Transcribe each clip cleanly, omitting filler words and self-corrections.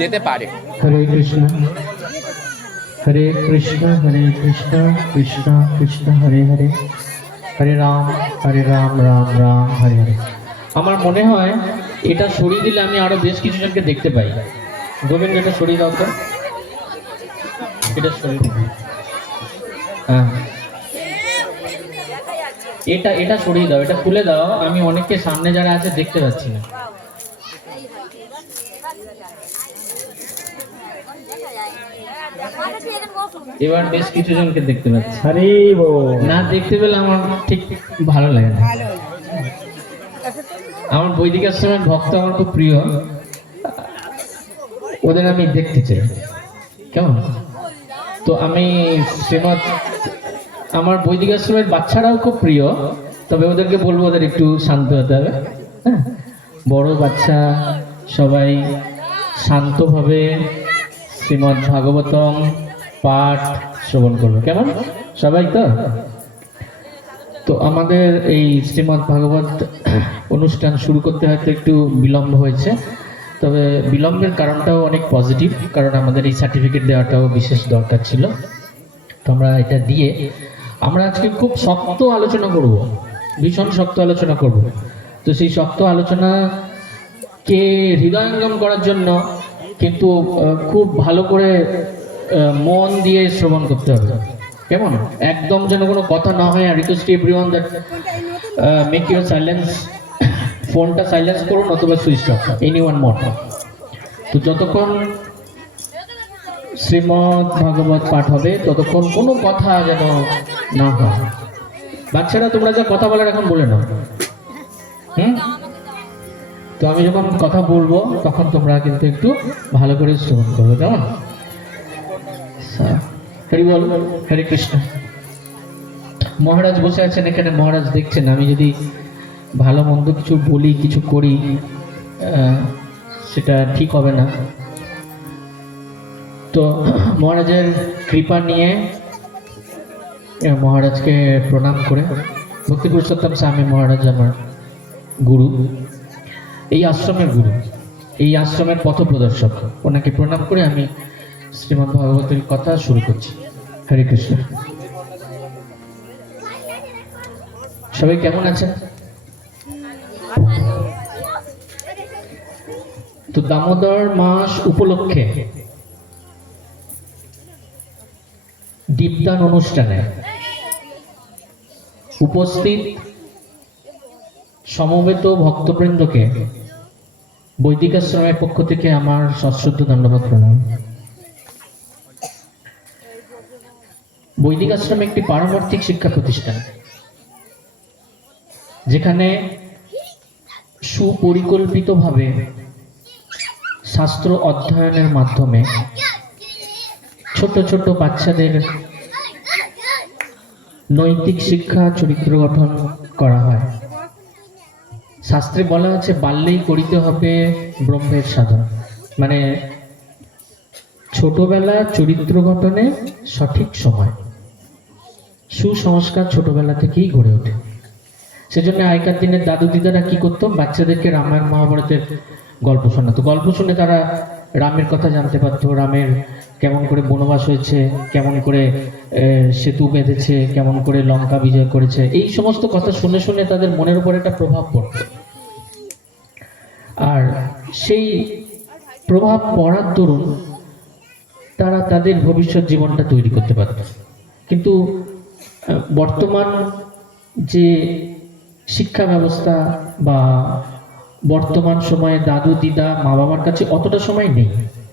যেতে পারে। হরে কৃষ্ণ কৃষ্ণ কৃষ্ণ কৃষ্ণ হরে হরে, হরে রাম রাম রাম হরে হরে। আমার মনে হয় এটা সরিয়ে দিলে আমি আরো বেশ কিছু জনকে দেখতে পাই। গোবিন্দ, এটা সরিয়ে দাও তো, এটা সরিয়ে দাও। হ্যাঁ, এটা সরিয়ে দাও, এটা খুলে দাও, আমি অনেককে সামনে যারা আছে দেখতে পাচ্ছি না। এবার বেশ কিছু জনকে দেখতে পাচ্ছি। আরে না, দেখতে পেলে আমার ঠিক ভালো লাগে না। আমার বৈদিক আশ্রমের ভক্ত আমার খুব প্রিয়, ওদের আমি দেখতে চাই, কেমন? তো আমি শ্রীমৎ, আমার বৈদিক আশ্রমের বাচ্চারাও খুব প্রিয়, তবে ওদেরকে বলবো ওদের একটু শান্ত হতে হবে। হ্যাঁ, বড় বাচ্চা সবাই শান্তভাবে শ্রীমৎ ভাগবতম পাঠ শ্রবণ করবে, কেমন? সবাই তো? তো আমাদের এই শ্রীমৎ ভাগবত অনুষ্ঠান শুরু করতে হয়তো একটু বিলম্ব হয়েছে, তবে বিলম্বের কারণটাও অনেক পজিটিভ, কারণ আমাদের এই সার্টিফিকেট দেওয়াটাও বিশেষ দরকার ছিল। তো আমরা এটা দিয়ে আমরা আজকে খুব শক্ত আলোচনা করব, ভীষণ শক্ত আলোচনা করব। তো সেই শক্ত আলোচনাকে হৃদয়ঙ্গম করার জন্য কিন্তু খুব ভালো করে মন দিয়ে শ্রবণ করতে হবে, কেমন? একদম যেন কোনো কথা না হয়। আর request everyone that make your silence, ফোনটা সাইলেন্স করুন অথবা সুইচ অফ, এনিওয়ান মোড। তো যতক্ষণ শ্রীমৎ ভাগবত পাঠ হবে ততক্ষণ কোনো কথা যেন না হয়। বাচ্চারা তোমরা যা কথা বলার এখন বলে নাও। তো আমি যখন কথা বলবো তখন তোমরা কিন্তু একটু ভালো করে শ্রবণ করবে, কেমন? হরি বল, হরে কৃষ্ণ। মহারাজ বসে আছেন এখানে, মহারাজ দেখছেন আমি যদি ভালো মন্দ কিছু বলি, কিছু করি, সেটা ঠিক হবে না। তো মহারাজের কৃপা নিয়ে মহারাজকে প্রণাম করে, ভক্তি পুরুষোত্তম স্বামী মহারাজ আমার গুরু, এই আশ্রমের গুরু, এই আশ্রমের পথ প্রদর্শক, ওনাকে প্রণাম করে আমি শ্রীমদ্ ভাগবতের কথা শুরু করছি। হরে কৃষ্ণ। সবাই কেমন আছেন? তো দামোদর মাস উপলক্ষে দীপদান অনুষ্ঠানে উপস্থিত সমবেত ভক্তবৃন্দকে বৈদিক আশ্রমের পক্ষ থেকে আমার সশ্রদ্ধ ধন্যবাদ প্রণাম। বৈদিক আশ্রম একটি পারমার্থিক শিক্ষা প্রতিষ্ঠান, যেখানে সুপরিকল্পিতভাবে শাস্ত্র অধ্যয়নের মাধ্যমে ছোট ছোট বাচ্চাদের নৈতিক শিক্ষা, চরিত্র গঠন করা হয়। শাস্ত্রে বলা আছে বাল্যেই করিতে হবে ব্রহ্মের সাধন, মানে ছোটবেলা চরিত্র গঠনে সঠিক সময়, সুসংস্কার ছোটবেলা থেকেই গড়ে ওঠে। সেজন্য আগেকার দিনের দাদু দিদারা কি করতো, বাচ্চাদেরকে রামায়ণ মহাভারতের গল্প শোনাতো। গল্প শুনে তারা রামের কথা জানতে পারতো, রামের কেমন করে বনবাস হয়েছে, কেমন করে সেতু বেঁধেছে, কেমন করে লঙ্কা বিজয় করেছে, এই সমস্ত কথা শুনে শুনে তাদের মনের উপর একটা প্রভাব পড়ত। আর সেই প্রভাব পড়ার দরুন তারা তাদের ভবিষ্যৎ জীবনটা তৈরি করতে পারত। কিন্তু বর্তমান যে শিক্ষা ব্যবস্থা বা বর্তমান সময়ে দাদু দিদা মা বাবার কাছে অতটা সময় নেই,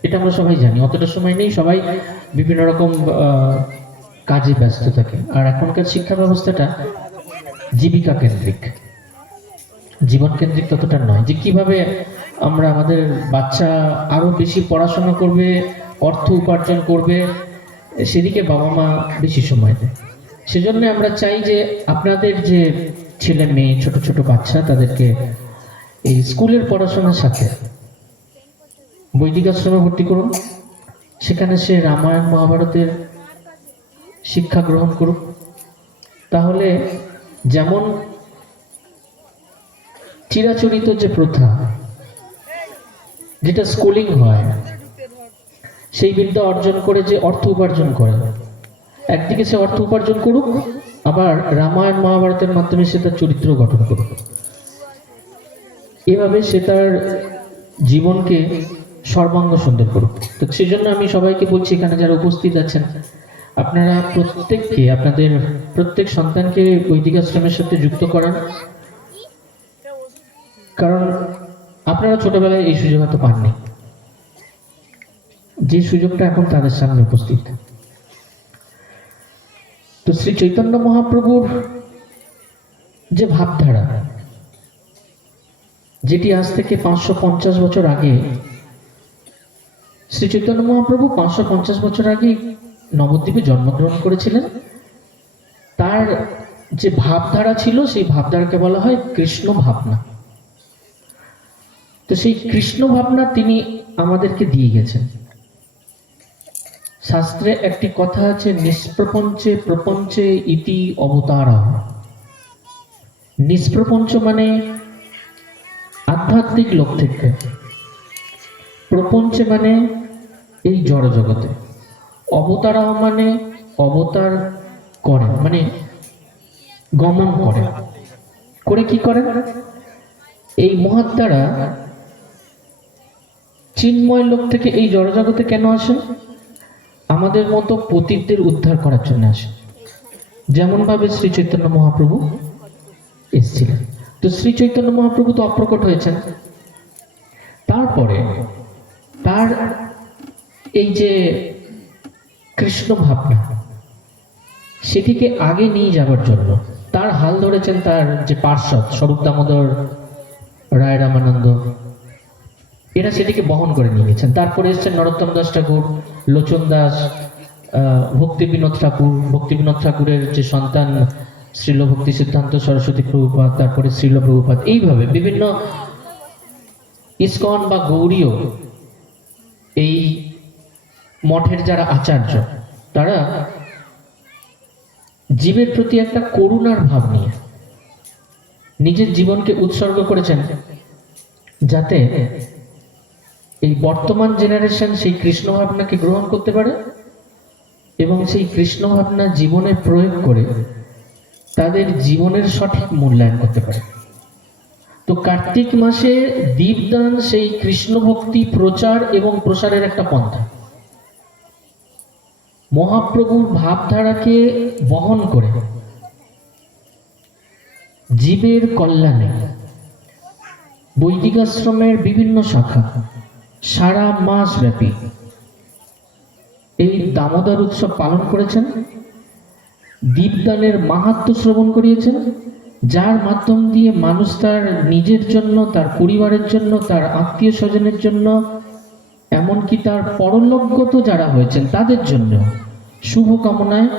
এটা আমরা সবাই জানি, অতটা সময় নেই, সবাই বিভিন্ন রকম কাজে ব্যস্ত থাকে। আর এখনকার শিক্ষা ব্যবস্থাটা জীবিকা কেন্দ্রিক, জীবন কেন্দ্রিক ততটা নয়, যে কিভাবে আমরা আমাদের বাচ্চা আরো বেশি পড়াশোনা করবে, অর্থ উপার্জন করবে, সেদিকে বাবা মা বেশি সময় দেয়। সেজন্য আমরা চাই যে আপনাদের যে ছেলে মেয়ে, ছোট ছোট বাচ্চা, তাদেরকে এই স্কুলের পড়াশোনার সাথে বৈদিক আশ্রমে ভর্তি করুন। সেখানে সে রামায়ণ মহাভারতের শিক্ষা গ্রহণ করুক। তাহলে যেমন চিরাচরিত যে প্রথা, যেটা স্কুলিং হয়, সেই বিদ্যা অর্জন করে যে অর্থ উপার্জন করে, একদিকে সে অর্থ উপার্জন করুক, আবার রামায়ণ মহাভারতের মাধ্যমে সে তার চরিত্র গঠন করুক। এভাবে সে তার জীবনকে সর্বাঙ্গ সুন্দর করুক। তো সেই জন্য আমি সবাইকে বলছি, এখানে যারা উপস্থিত আছেন, আপনারা প্রত্যেককে, আপনাদের প্রত্যেক সন্তানকে বৈদিক আশ্রমের সাথে যুক্ত করান। কারণ আপনারা ছোটবেলায় এই সুযোগ হয়তো পাননি, যে সুযোগটা এখন তাদের সামনে উপস্থিত। তো শ্রী চৈতন্য মহাপ্রভুর যে ভাবধারা, যেটি আজ থেকে 550 বছর আগে, শ্রী চৈতন্য মহাপ্রভু 550 বছর আগে নবদ্বীপে জন্মগ্রহণ করেছিলেন। তার যে ভাবধারা ছিল, সেই ভাবধারাকে বলা হয় কৃষ্ণ ভাবনা। তো সেই কৃষ্ণ ভাবনা তিনি আমাদেরকে দিয়ে গেছেন। শাস্ত্রে একটি কথা আছে, নিষ্প্রপঞ্চে প্রপঞ্চে ইতি অবতারা। নিষ্প্রপঞ্চ মানে আধ্যাত্মিক লোক থেকে, প্রপঞ্চে মানে এই জড় জগতে, অবতারা মানে অবতার করে, মানে গমন করে। করে কি করেন? এই মহাত্মারা চিন্ময় লোক থেকে এই জড় জগতে কেন আসেন? আমাদের মতো পতিতদের উদ্ধার করার জন্য আসেন, যেমন ভাবে শ্রী চৈতন্য মহাপ্রভু এসেছিলেন। তো শ্রী চৈতন্য মহাপ্রভু তো অপ্রকট হয়েছেন, তারপরে তার এই যে কৃষ্ণ ভাবনা, সেটিকে আগে নিয়ে যাবার জন্য তার হাল ধরেছেন তার যে পার্ষদ স্বরূপ দামোদর রায় রামানন্দ, এরা সেটিকে বহন করে নিয়ে গেছেন। তারপরে এসছেন নরোত্তম দাস ঠাকুর, লোচন দাস, ভক্তিবিনোদ ঠাকুর, ভক্তিবিনোদ ঠাকুরের যে সন্তান শ্রীল ভক্তি সিদ্ধান্ত সরস্বতী প্রভুপাদ, তারপরে শ্রীল প্রভুপাদ। এইভাবে বিভিন্ন ইস্কন বা গৌড়ীয় এই মঠের যারা আচার্য, তারা জীবের প্রতি একটা করুণার ভাব নিয়ে নিজের জীবনকে উৎসর্গ করেছেন, যাতে এই বর্তমান জেনারেশন সেই কৃষ্ণ ভাবনাকে গ্রহণ করতে পারে এবং সেই কৃষ্ণ ভাবনা জীবনে প্রয়োগ করে তাদের জীবনের সঠিক মূল্যায়ন করতে পারে। তো কার্তিক মাসে দীপদান সেই কৃষ্ণ ভক্তি প্রচার এবং প্রসারের একটা পন্থা। মহাপ্রভুর ভাবধারাকে বহন করে জীবের কল্যাণে বৈদিক আশ্রমের বিভিন্ন শাখা সারা মাস ব্যাপী এই দামোদর উৎসব পালন করেছেন, দীপদানের মাহাত্ম্য শ্রবণ করিয়েছেন, যার মাধ্যম দিয়ে মানুষ তার নিজের জন্য, তার পরিবারের জন্য, তার আত্মীয় স্বজনের জন্য, এমনকি তার পরলোকগত যারা হয়েছেন তাদের জন্য শুভ কামনায়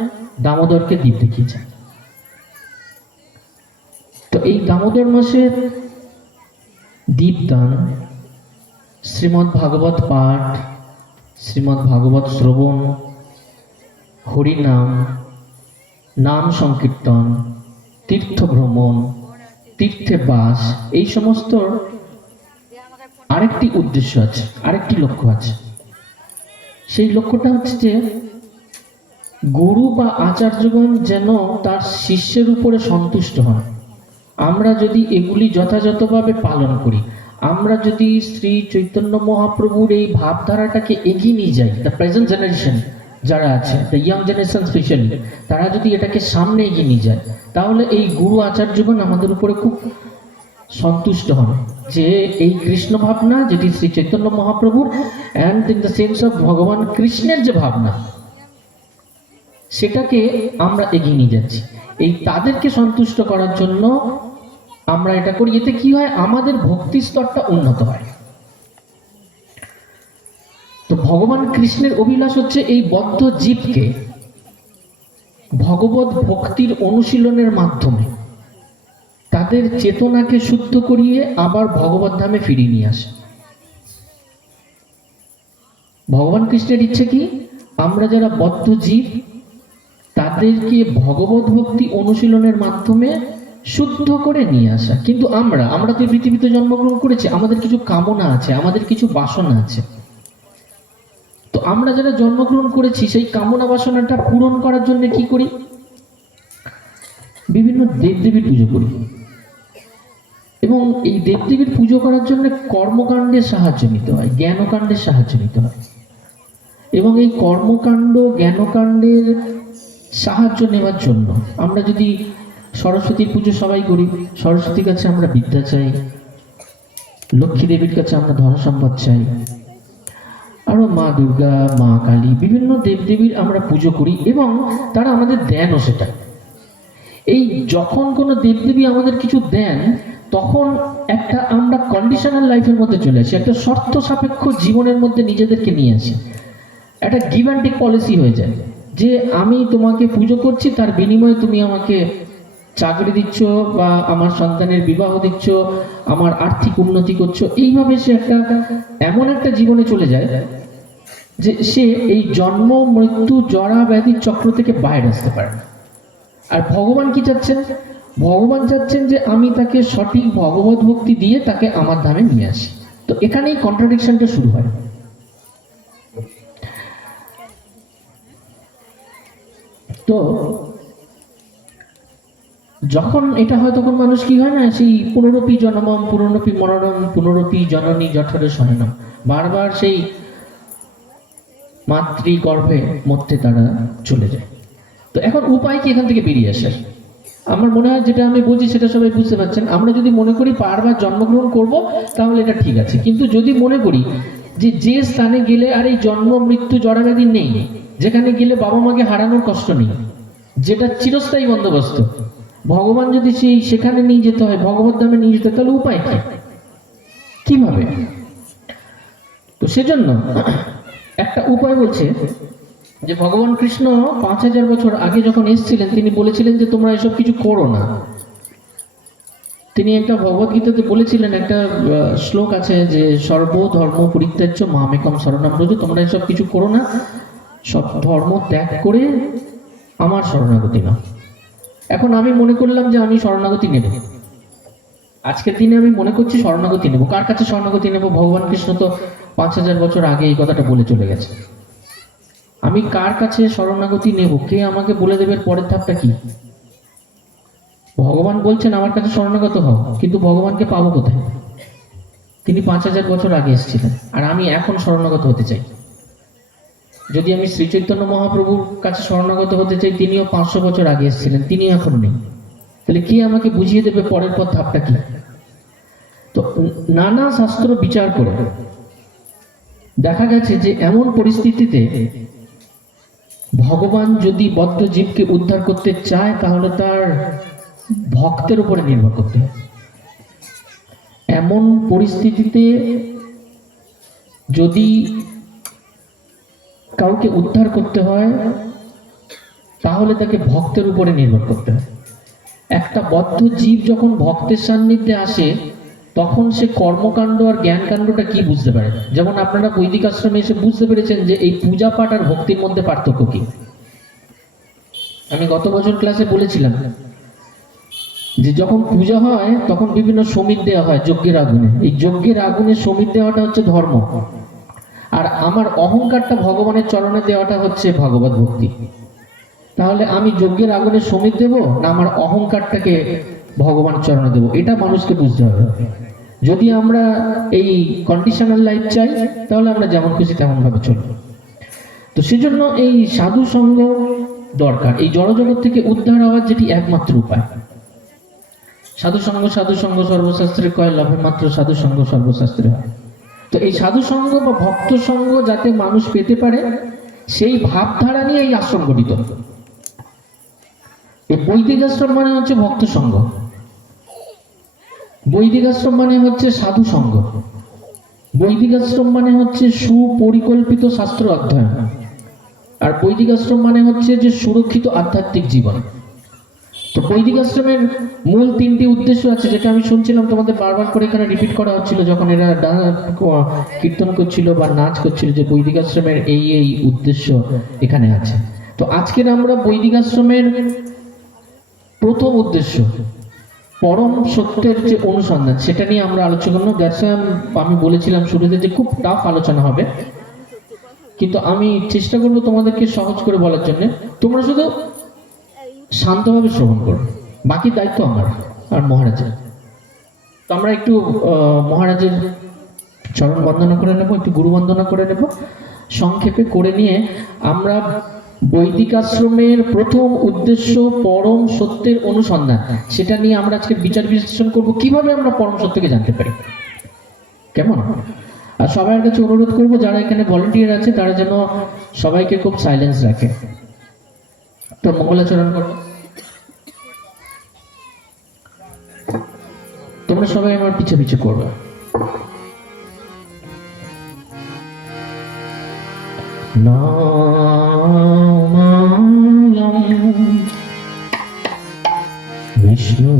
দামোদরকে দীপ দেখিয়েছেন। তো এই দামোদর মাসের দীপদান, শ্রীমদ্ ভাগবত পাঠ, শ্রীমদ্ ভাগবত শ্রবণ, হরিনাম, নাম সংকীর্তন, তীর্থ ভ্রমণ, তীর্থে বাস, এই সমস্ত আরেকটি উদ্দেশ্য আছে, আরেকটি লক্ষ্য আছে। সেই লক্ষ্যটা হচ্ছে যে গুরু বা আচার্যগণ যেন তার শিষ্যের উপরে সন্তুষ্ট হন। আমরা যদি এগুলি যথাযথভাবে পালন করি, আমরা যদি শ্রী চৈতন্য মহাপ্রভুর এই ভাবধারাটাকে এগিয়ে নিয়ে যাই, দ্য প্রেজেন্ট জেনারেশন যারা আছে, দ্য ইয়াং জেনারেশন স্পেশালি, তারা যদি এটাকে সামনে এগিয়ে নিয়ে যায়, তাহলে এই গুরু আচার্যগণ আমাদের উপরে খুব সন্তুষ্ট হন যে এই কৃষ্ণ ভাবনা, যেটি শ্রী চৈতন্য মহাপ্রভুর and in the sense of ভগবান কৃষ্ণের যে ভাবনা, সেটাকে আমরা এগিয়ে নিয়ে যাচ্ছি। এই তাদেরকে সন্তুষ্ট করার জন্য আমরা এটা করি। এতে কি হয়? আমাদের ভক্তি স্তরটা উন্নত হয়। তো ভগবান কৃষ্ণের অভিলাষ হচ্ছে এই বদ্ধ জীবকে ভগবত ভক্তির অনুশীলনের মাধ্যমে তাদের চেতনাকে শুদ্ধ করিয়ে আবার ভগবত ধামে ফিরিয়ে নিয়ে আসে। ভগবান কৃষ্ণের ইচ্ছে কি? আমরা যারা বদ্ধ জীব, তাদেরকে ভগবত ভক্তি অনুশীলনের মাধ্যমে শুদ্ধ করে নিয়ে আসা। কিন্তু আমরা তো পৃথিবীতে জন্মগ্রহণ করেছি, আমাদের কিছু কামনা আছে, আমাদের কিছু বাসনা আছে। তো আমরা যারা জন্মগ্রহণ করেছি সেই কামনা বাসনাটা পূরণ করার জন্য কি করি? বিভিন্ন দেবদেবীর পুজো করি, এবং এই দেবদেবীর পুজো করার জন্য কর্মকাণ্ডের সাহায্য নিতে হয়, জ্ঞানকাণ্ডের সাহায্য নিতে হয়। এবং এই কর্মকাণ্ড জ্ঞানকাণ্ডের সাহায্য নেওয়ার জন্য আমরা যদি সরস্বতীর পুজো সবাই করি, সরস্বতীর কাছে আমরা বিদ্যা চাই, লক্ষ্মী দেবীর কাছে আমরা ধন সম্পদ চাই, আরো মা দুর্গা, মা কালী, বিভিন্ন দেবদেবীর আমরা পুজো করি এবং তারা আমাদের দেনও সেটা। এই যখন কোনো দেবদেবী আমাদের কিছু দেন, তখন একটা আমরা কন্ডিশনাল লাইফের মধ্যে চলে আসি, একটা শর্ত সাপেক্ষ জীবনের মধ্যে নিজেদেরকে নিয়ে আসি। একটা গিভ অ্যান্ড টেক পলিসি হয়ে যায় যে আমি তোমাকে পুজো করছি, তার বিনিময়ে তুমি আমাকে চাকরি দিচ্ছ বা আমার সন্তানের বিবাহ দিচ্ছ, আমার আর্থিক উন্নতি করছো। এইভাবে সে একটা এমন একটা জীবনে চলে যায় যে সে এই জন্ম মৃত্যু জরা ব্যাধির চক্র থেকে বাইরে আসতে পারে না। আর ভগবান কি চাচ্ছেন? ভগবান চাচ্ছেন যে আমি তাকে সঠিক ভগবত ভক্তি দিয়ে তাকে আমার ধামে নিয়ে আসি। তো এখানেই কন্ট্রাডিকশনটা শুরু হয়। তো যখন এটা হয় তখন মানুষ কি হয় না, সেই পুনরপি জনমম পুনরপি মরণম পুনরপি জননী জঠরে শয়নম, বারবার সেই মাতৃগর্ভে মধ্যে তারা চলে যায়। তো এখন উপায় কি এখান থেকে বেরিয়ে আসে? আমার মনে হয় যেটা আমি বলছি সেটা সবাই বুঝতে পারছেন। আমরা যদি মনে করি বারবার জন্মগ্রহণ করব, তাহলে এটা ঠিক আছে। কিন্তু যদি মনে করি যে স্থানে গেলে আর এই জন্ম মৃত্যু জরাব্যাধি নেই, যেখানে গেলে বাবা মাকে হারানোর কষ্ট নেই, যেটা চিরস্থায়ী বন্দোবস্ত, ভগবান যদি সেখানে নিয়ে যেতে হয়, ভগবত ধামে নিয়ে যেতে হয়, তাহলে উপায় কি? কিভাবে? তো সেজন্য একটা উপায় বলছে যে ভগবান কৃষ্ণ 5000 বছর আগে যখন এসেছিলেন, তিনি বলেছিলেন যে তোমরা এসব কিছু করো না। তিনি একটা ভগবত গীতাতে বলেছিলেন, একটা শ্লোক আছে যে সর্বধর্ম পরিত্যাজ্য মামেকম শরণম ব্রজ, তোমরা এসব কিছু করো না, সব ধর্ম ত্যাগ করে আমার শরণাগতি নাও। এখন আমি মনে করলাম যে আমি শরণাগতি নেব, আজকের দিনে আমি মনে করছি শরণাগতি নেব। কার কাছে শরণাগতি নেব? ভগবান কৃষ্ণ তো 5000 বছর আগে এই কথাটা বলে চলে গেছে। আমি কার কাছে শরণাগতি নেব? কে আমাকে বলে দেবে পরের ধাপটা কি? ভগবান বলছেন আমার কাছে শরণাগত হও, কিন্তু ভগবানকে পাবো কোথায়? তিনি 5000 বছর আগে এসেছিলেন, আর আমি এখন শরণাগত হতে চাই। যদি আমি শ্রী চৈতন্য মহাপ্রভুর কাছে শরণাগত হতে চাই, তিনিও 500 বছর আগে এসেছিলেন, তিনি এখন নেই। তাহলে কে আমাকে বুঝিয়ে দেবে পরের পর ধাপটা কি? তো নানা শাস্ত্র বিচার করে দেখা গেছে যে এমন পরিস্থিতিতে ভগবান যদি বদ্ধ জীবকে উদ্ধার করতে চায়, তাহলে তার ভক্তের উপরে নির্ভর করতে হয়। এমন পরিস্থিতিতে যদি কাউকে উদ্ধার করতে হয়, তাহলে তাকে ভক্তের উপরে নির্ভর করতে হয়। একটা বদ্ধ জীব যখন ভক্তের সান্নিধ্যে আসে, তখন সে কর্মকাণ্ড আর জ্ঞানকাণ্ডটা কি বুঝতে পারে। যেমন আপনারা বৈদিক আশ্রমে এসে বুঝতে পেরেছেন যে এই পূজা পাঠ আর ভক্তির মধ্যে পার্থক্য কি। আমি গত বছর ক্লাসে বলেছিলাম যে যখন পূজা হয় তখন বিভিন্ন সমিত দেওয়া হয় যজ্ঞের আগুনে। এই যজ্ঞের আগুনে সমিত দেওয়াটা হচ্ছে ধর্ম, আর আমার অহংকারটা ভগবানের চরণে দেওয়াটা হচ্ছে ভগবত ভক্তি। তাহলে আমি যজ্ঞের আগুনে সমিত দেব না আমার অহংকারটাকে ভগবানের চরণে দেব? এটা মানুষকে বুঝতে হবে। যদি আমরা এই কন্ডিশনাল লাইফ চাই, তাহলে আমরা যেমন খুশি তেমন ভাবে চলব। তো সেজন্য এই সাধু সঙ্গ দরকার। এই জড়জগৎ থেকে উদ্ধার হওয়ার যেটি একমাত্র উপায়। সাধু সঙ্গ সর্বশাস্ত্রে কয়, লাভে মাত্র সাধু সঙ্গ সর্বশাস্ত্রে হয়। তো এই সাধু সঙ্গ বা ভক্ত সঙ্গ যাতে মানুষ পেতে পারে, সেই ভাবধারা নিয়ে এই আশ্রম গঠিত। এই বৈদিক আশ্রম মানে হচ্ছে ভক্ত সঙ্গ, বৈদিক আশ্রম মানে হচ্ছে সাধু সঙ্গ, বৈদিক আশ্রম মানে হচ্ছে সুপরিকল্পিত শাস্ত্র অধ্যয়ন, আর বৈদিক আশ্রম মানে হচ্ছে যে সুরক্ষিত আধ্যাত্মিক জীবন। তো বৈদিক আশ্রমের মূল 3টি উদ্দেশ্য আছে, যেটা আমি শুনছিলাম তোমাদের বারবার করে এখানে রিপিট করা হচ্ছিল যখন এরা কীর্তন করছিল বা নাচ করছিল, যে বৈদিক আশ্রমের এই উদ্দেশ্য এখানে আছে। তো আজকের আমরা বৈদিক আশ্রমের প্রথম উদ্দেশ্য পরম সত্যের যে অনুসন্ধান, সেটা নিয়ে আমরা আলোচনা করব। আমি বলেছিলাম শুরুতে যে খুব টাফ আলোচনা হবে, কিন্তু আমি চেষ্টা করব তোমাদেরকে সহজ করে বলার জন্য। তোমরা শুধু শান্তভাবে শ্রবণ করো, বাকি দায়িত্ব আমার আর মহারাজের। তো আমরা একটু মহারাজের চরণ বন্দনা করে নেব, একটু গুরু বন্দনা করে নেব, সংক্ষেপে করে নিয়ে আমরা বৈদিক আশ্রমের প্রথম উদ্দেশ্য পরম সত্যের অনুসন্ধান, সেটা নিয়ে আমরা আজকে বিচার বিশ্লেষণ করব, কিভাবে আমরা পরম সত্যকে জানতে পারি। কেমন? আর সবার কাছে অনুরোধ করব, যারা এখানে ভলেন্টিয়ার আছে তারা যেন সবাইকে খুব সাইলেন্স রাখে। তো মঙ্গলাচরণ করো। তোমরা সবাই আমার পিছে পিছে করবে। বিষ্ণু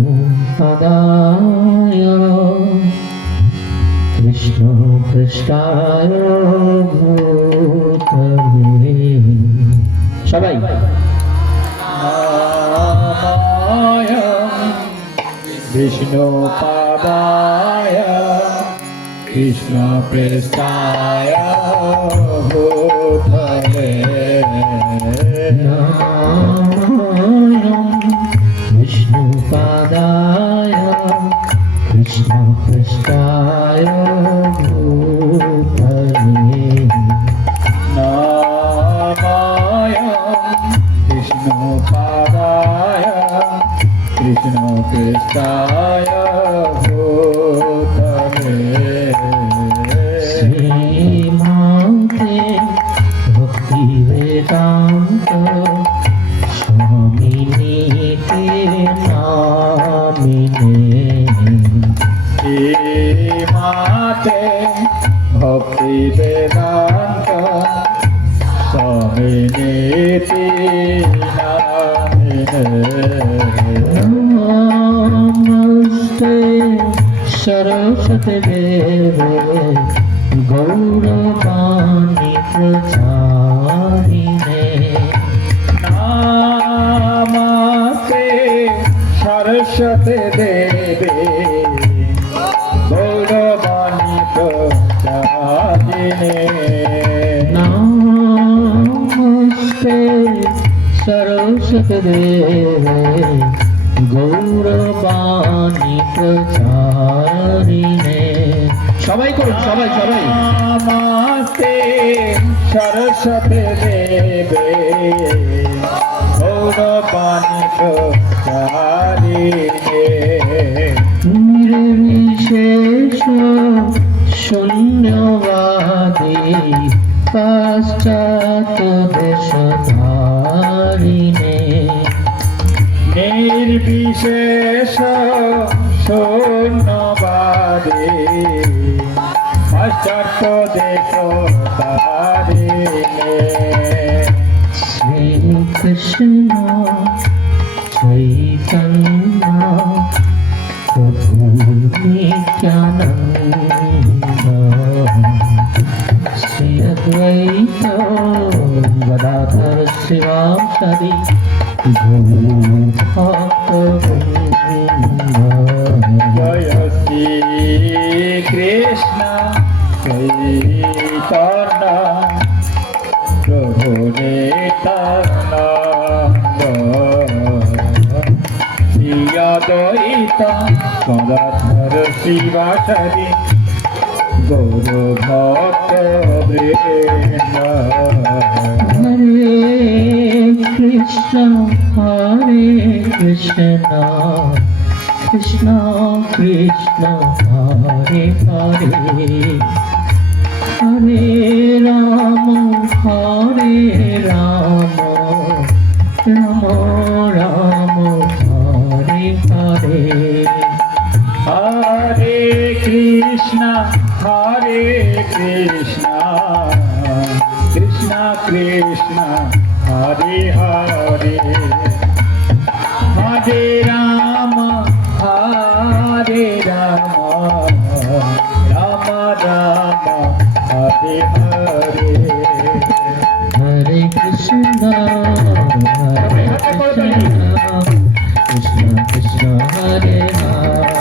পাদায় কৃষ্ণ পৃষ্ঠায় ভূতলে। সবাই विष्णु पादाय कृष्ण पृष्ठाय भूतले। विष्णु पादाय कृष्ण पृष्ठाय भूतले। नामाय विष्णु पादाय कृष्ण पृष्ठाय भूतले। श्रीमते भक्ति वेदांत स्वामिनी नामिने। श्रीमते भक्ति वेदांत स्वामिनी नामिने। नमस्ते सरस्वती देवे गौरवाणी प्रचारिणे। नमस्ते सरस्वती देवे गौरवाणी प्रचारिणे। नमस्ते सरस्वती देवे गौरवाणी प्रचारिणे। সবাই করুন, সবাই সবাই। नमस्ते सरस्वती देवे गौरवाणी प्रचारिणे। निर्विशेष शून्यवादी पाश्चात्य देशधारिणे। निर्विशेष शून्यवादी पाश्चात्य देशधारिणे। श्री कृष्ण चैतन्य प्रभु नित्यानंद श्री अद्वैत गदाधर शिवासादि जय श्री कृष्ण चैतन्य प्रभु नित्यानंद श्री अद्वैत गदाधर शिवासादि गौर भक्त वृंद। हरे कृष्ण कृष्ण कृष्ण हरे हरे हरे राम राम राम हरे हरे। हरे कृष्ण कृष्ण कृष्ण हरे हरे हरे राम राम राम हरे हरे। हरे Krishna Krishna Krishna Hare Hare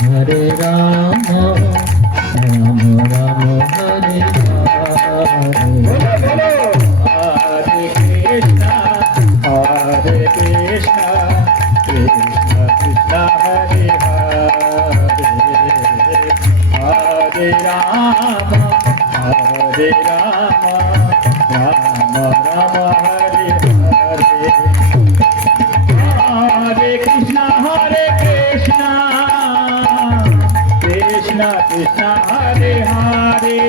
Hare Ram Hare Rama, Rama Rama Hare Hare. Hare Krishna, Krishna Krishna, Hare Hare.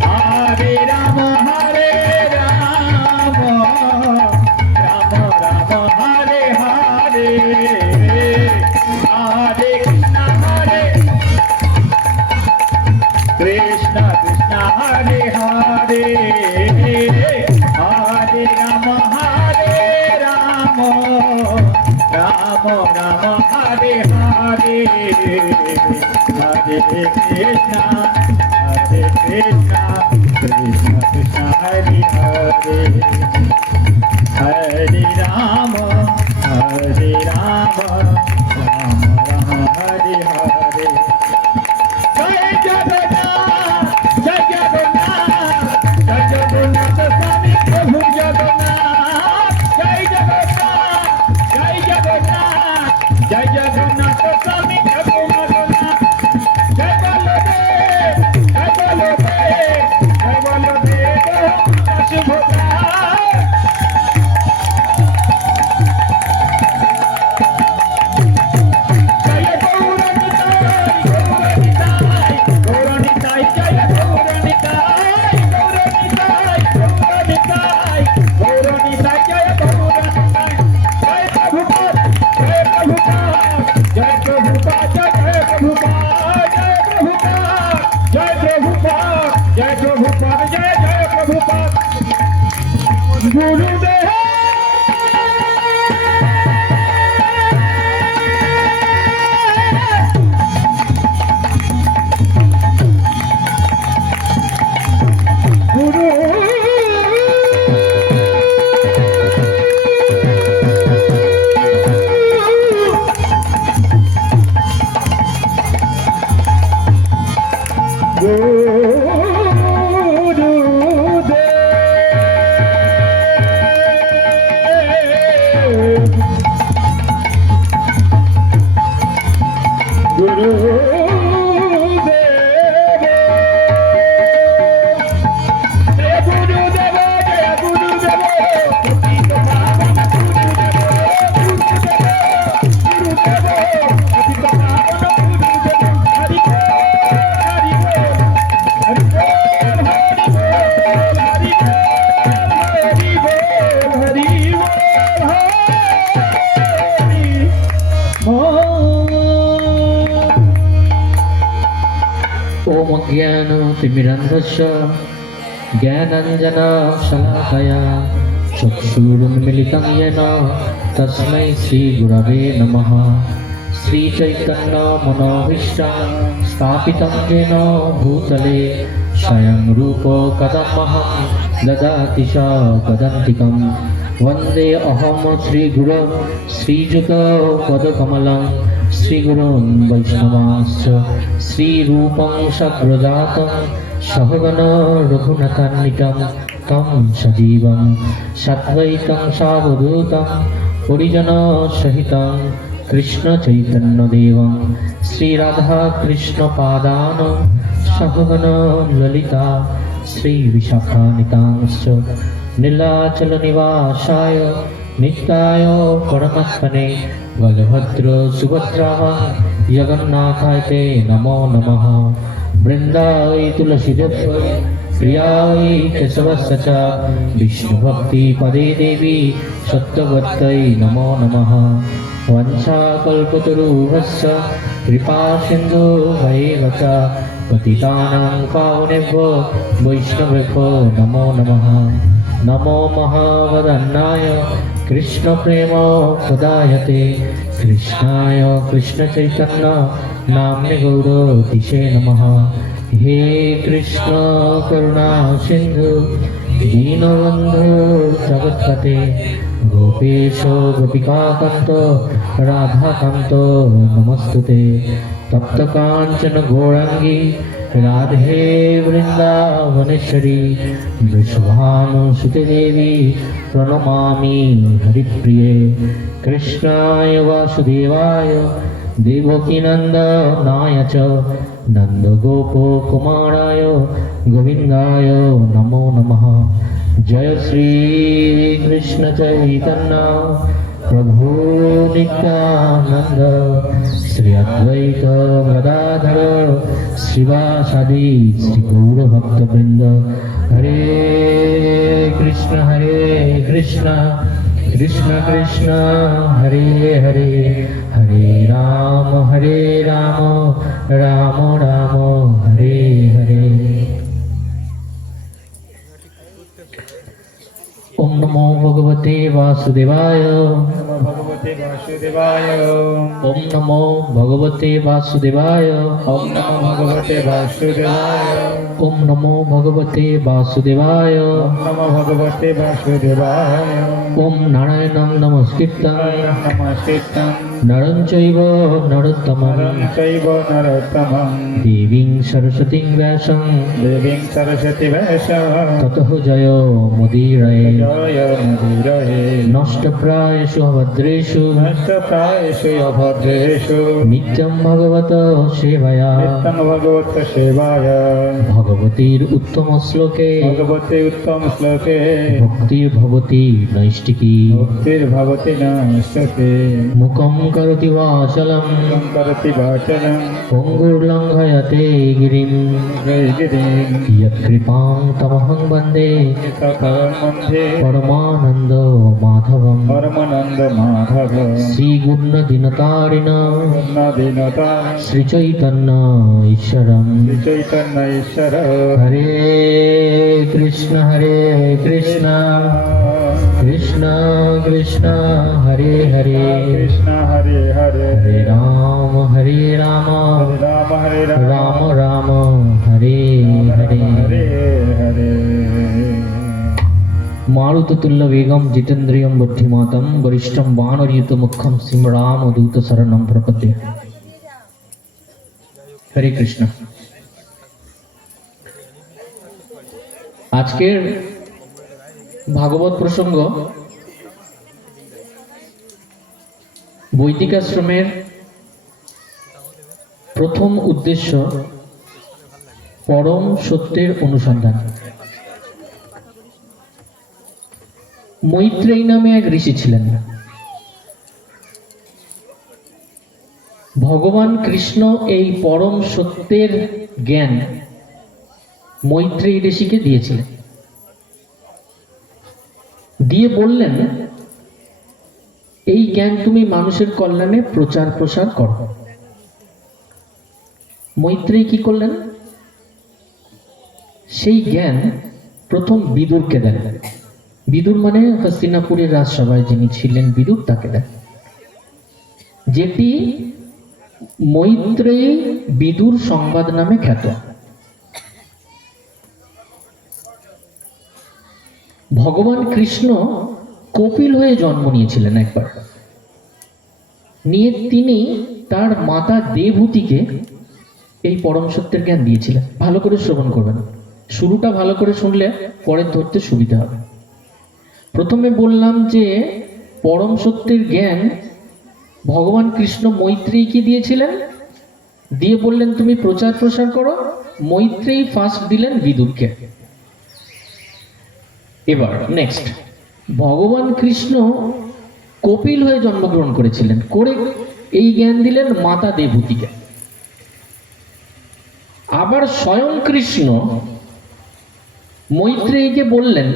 Hare Rama, Rama Rama, Hare Hare. Hare Krishna, Krishna Krishna, Hare Hare. Hare Rama, Rama Rama, Hare Hare. Hare Krishna, Krishna Krishna, Hare Hare. Hare Rama, Rama Rama, Hare Hare. Jai Jagannath, Jai Jagannath, Jai Jagannath Swami Prabhu Jagannath. Jai Jagannath, Jai Jagannath, Jai Jagannath Swami Prabhu Jagannath. Jai Baladev, Jai Baladev, Jai Baladev, Subhadra. ज्ञानतिमिरन्धस्य ज्ञानाञ्जनशलाकया चक्षुरुन्मिलितं येन तस्मै श्रीगुरवे नमः। श्रीचैतन्यमनोभीष्टं स्थापितं येन भूतले स्वयं रूप कदमहं ददाति च पदन्तिकं। वन्दे अहं श्रीगुरौ श्रीयुतपदकमलं श्रीगुरून् वैष्णवांश्च श्रीरूपं सद्व्रजातं सहगण रघुनाथान्वितं तं सजीवं साद्वैतं सावधूतं परिजनसहितं कृष्णचैतन्यदेवं श्रीराधाकृष्णपादान् सहगण ललिता श्रीविशाखान्वितांश्च नीलाचलनिवासाय नित्याय परमात्मने बलभद्र सुभद्राः जगन्नाथाय ते नमो नमः। वृन्दाय तुलसीदेव्यै प्रियाय केशवस्य च विष्णुभक्तिपदे देवी सत्यवत्यै नमो नमः। वंशाकल्पतरुभ्यश्च कृपासिन्धुभ्यैव च पतितानां पावनेभ्यो वैष्णवेभ्यो नमो नमः। नमो महावदन्नाय कृष्णप्रेमोपदायते कृष्णाय कृष्णचैतन्य नाम्ने गौरतिसे नमः। हे कृष्ण करुणा सिन्धु दीनबन्धु जगत्पते गोपेश गोपिकान्त राधाकान्त नमस्तुते। तप्तकाञ्चन गौराङ्गी राधे वृन्दावनेश्वरी वृषभानुसुते देवी प्रणमामि हरिप्रिये। कृष्णाय वासुदेवाय देवकीनन्दनाय च नन्दगोपकुमाराय गोविन्दाय नमो नमः। जय श्रीकृष्ण चैतन्य प्रभु नित्यानन्द श्री अद्वैत गदाधर श्रीवासादि श्री गौरभक्तवृन्द। हरे कृष्ण कृष्ण कृष्ण हरे हरे, हरे राम राम राम हरे हरे। ओम नमो भगवते वासुदेवाय, भगवते वासुदेवाय। ओम नमो भगवते वासुदेवाय, ओम नमो भगवते वासुदेवाय। ओम नमो भगवते वासुदेवाय। ओम नमो भगवते वासुदेवाय। ओम नारायणं नमस्कृतं नमस्कृतं नरं चैव नरोत्तमं नरं चैव नरोत्तमं देवीं सरस्वतीं व्यासं देवीं सरस्वती वैष्णव ततः जयो मुदीरये। जय मुदीरये। नष्टप्रायेषु अभद्रेषु नष्टप्रायेषु अभद्रेषु नित्यं भगवत सेवया नित्यं भगवत सेवाय। भगवतीर उत्तम श्लोके भगवते उत्तम श्लोके भक्तिर्भवति नैष्टिकी। भक्तिर्भवति नश्यते। मुखं करोति वाचलं करति वाचनं पङ्गुर्लङ्घयते गिरिं गिरिं यत्कृपां तमहं वन्दे मध्ये परमानन्द माधवम्। परमानंद माधव श्रीगुणदिनतारिण दीनता श्रीचैतन्य ईश्वरम्। चैतन्य ईश्वर। हरे कृष्ण कृष्ण कृष्ण हरे हरे, कृष्ण हरे हरे हरे राम राम हरे राम राम हरे हरे। हरे हरे। मारुततुल्य वेगं जितेन्द्रियं बुद्धिमतं वरिष्ठं वानरयुतमुख्यं सिंहरामदूत शरणं प्रपद्ये। हरे कृष्ण। আজকের ভাগবত প্রসঙ্গ বৈদিক আশ্রমের প্রথম উদ্দেশ্য পরম সত্যের অনুসন্ধান। মৈত্রেয়ী নামে এক ঋষি ছিলেন। ভগবান কৃষ্ণ এই পরম সত্যের জ্ঞান মৈত্রেয়ী ঋষিকে দিয়েছিলেন, দিয়ে বললেন এই জ্ঞান তুমি মানুষের কল্যাণে প্রচার প্রসার করো। মৈত্রেয়ী কি করলেন? সেই জ্ঞান প্রথম বিদুরকে দেন। বিদুর মানে হস্তিনাপুরের রাজসভায় যিনি ছিলেন বিদুর, তাকে দেন, যেটি মৈত্রেয়ী বিদুর সংবাদ নামে খ্যাত। ভগবান কৃষ্ণ কপিল হয়ে জন্ম নিয়েছিলেন একবার, নিয়ে তিনি তার মাতা দেবহূতিকে এই পরম সত্যের জ্ঞান দিয়েছিলেন। ভালো করে শ্রবণ করবেন, শুরুটা ভালো করে শুনলে পরে ধরতে সুবিধা হবে। প্রথমে বললাম যে পরম সত্যের জ্ঞান ভগবান কৃষ্ণ মৈত্রেয়ীকে দিয়েছিলেন, দিয়ে বললেন তুমি প্রচার প্রসার করো। মৈত্রেয়ী ফার্স্ট দিলেন বিদুরকে। এবার নেক্সট, ভগবান কৃষ্ণ কপিল হয়ে জন্মগ্রহণ করেছিলেন, করে এই জ্ঞান দিলেন মাতা দেবহূতিকে। আবার স্বয়ং কৃষ্ণ মৈত্রেয়ীকে বললেন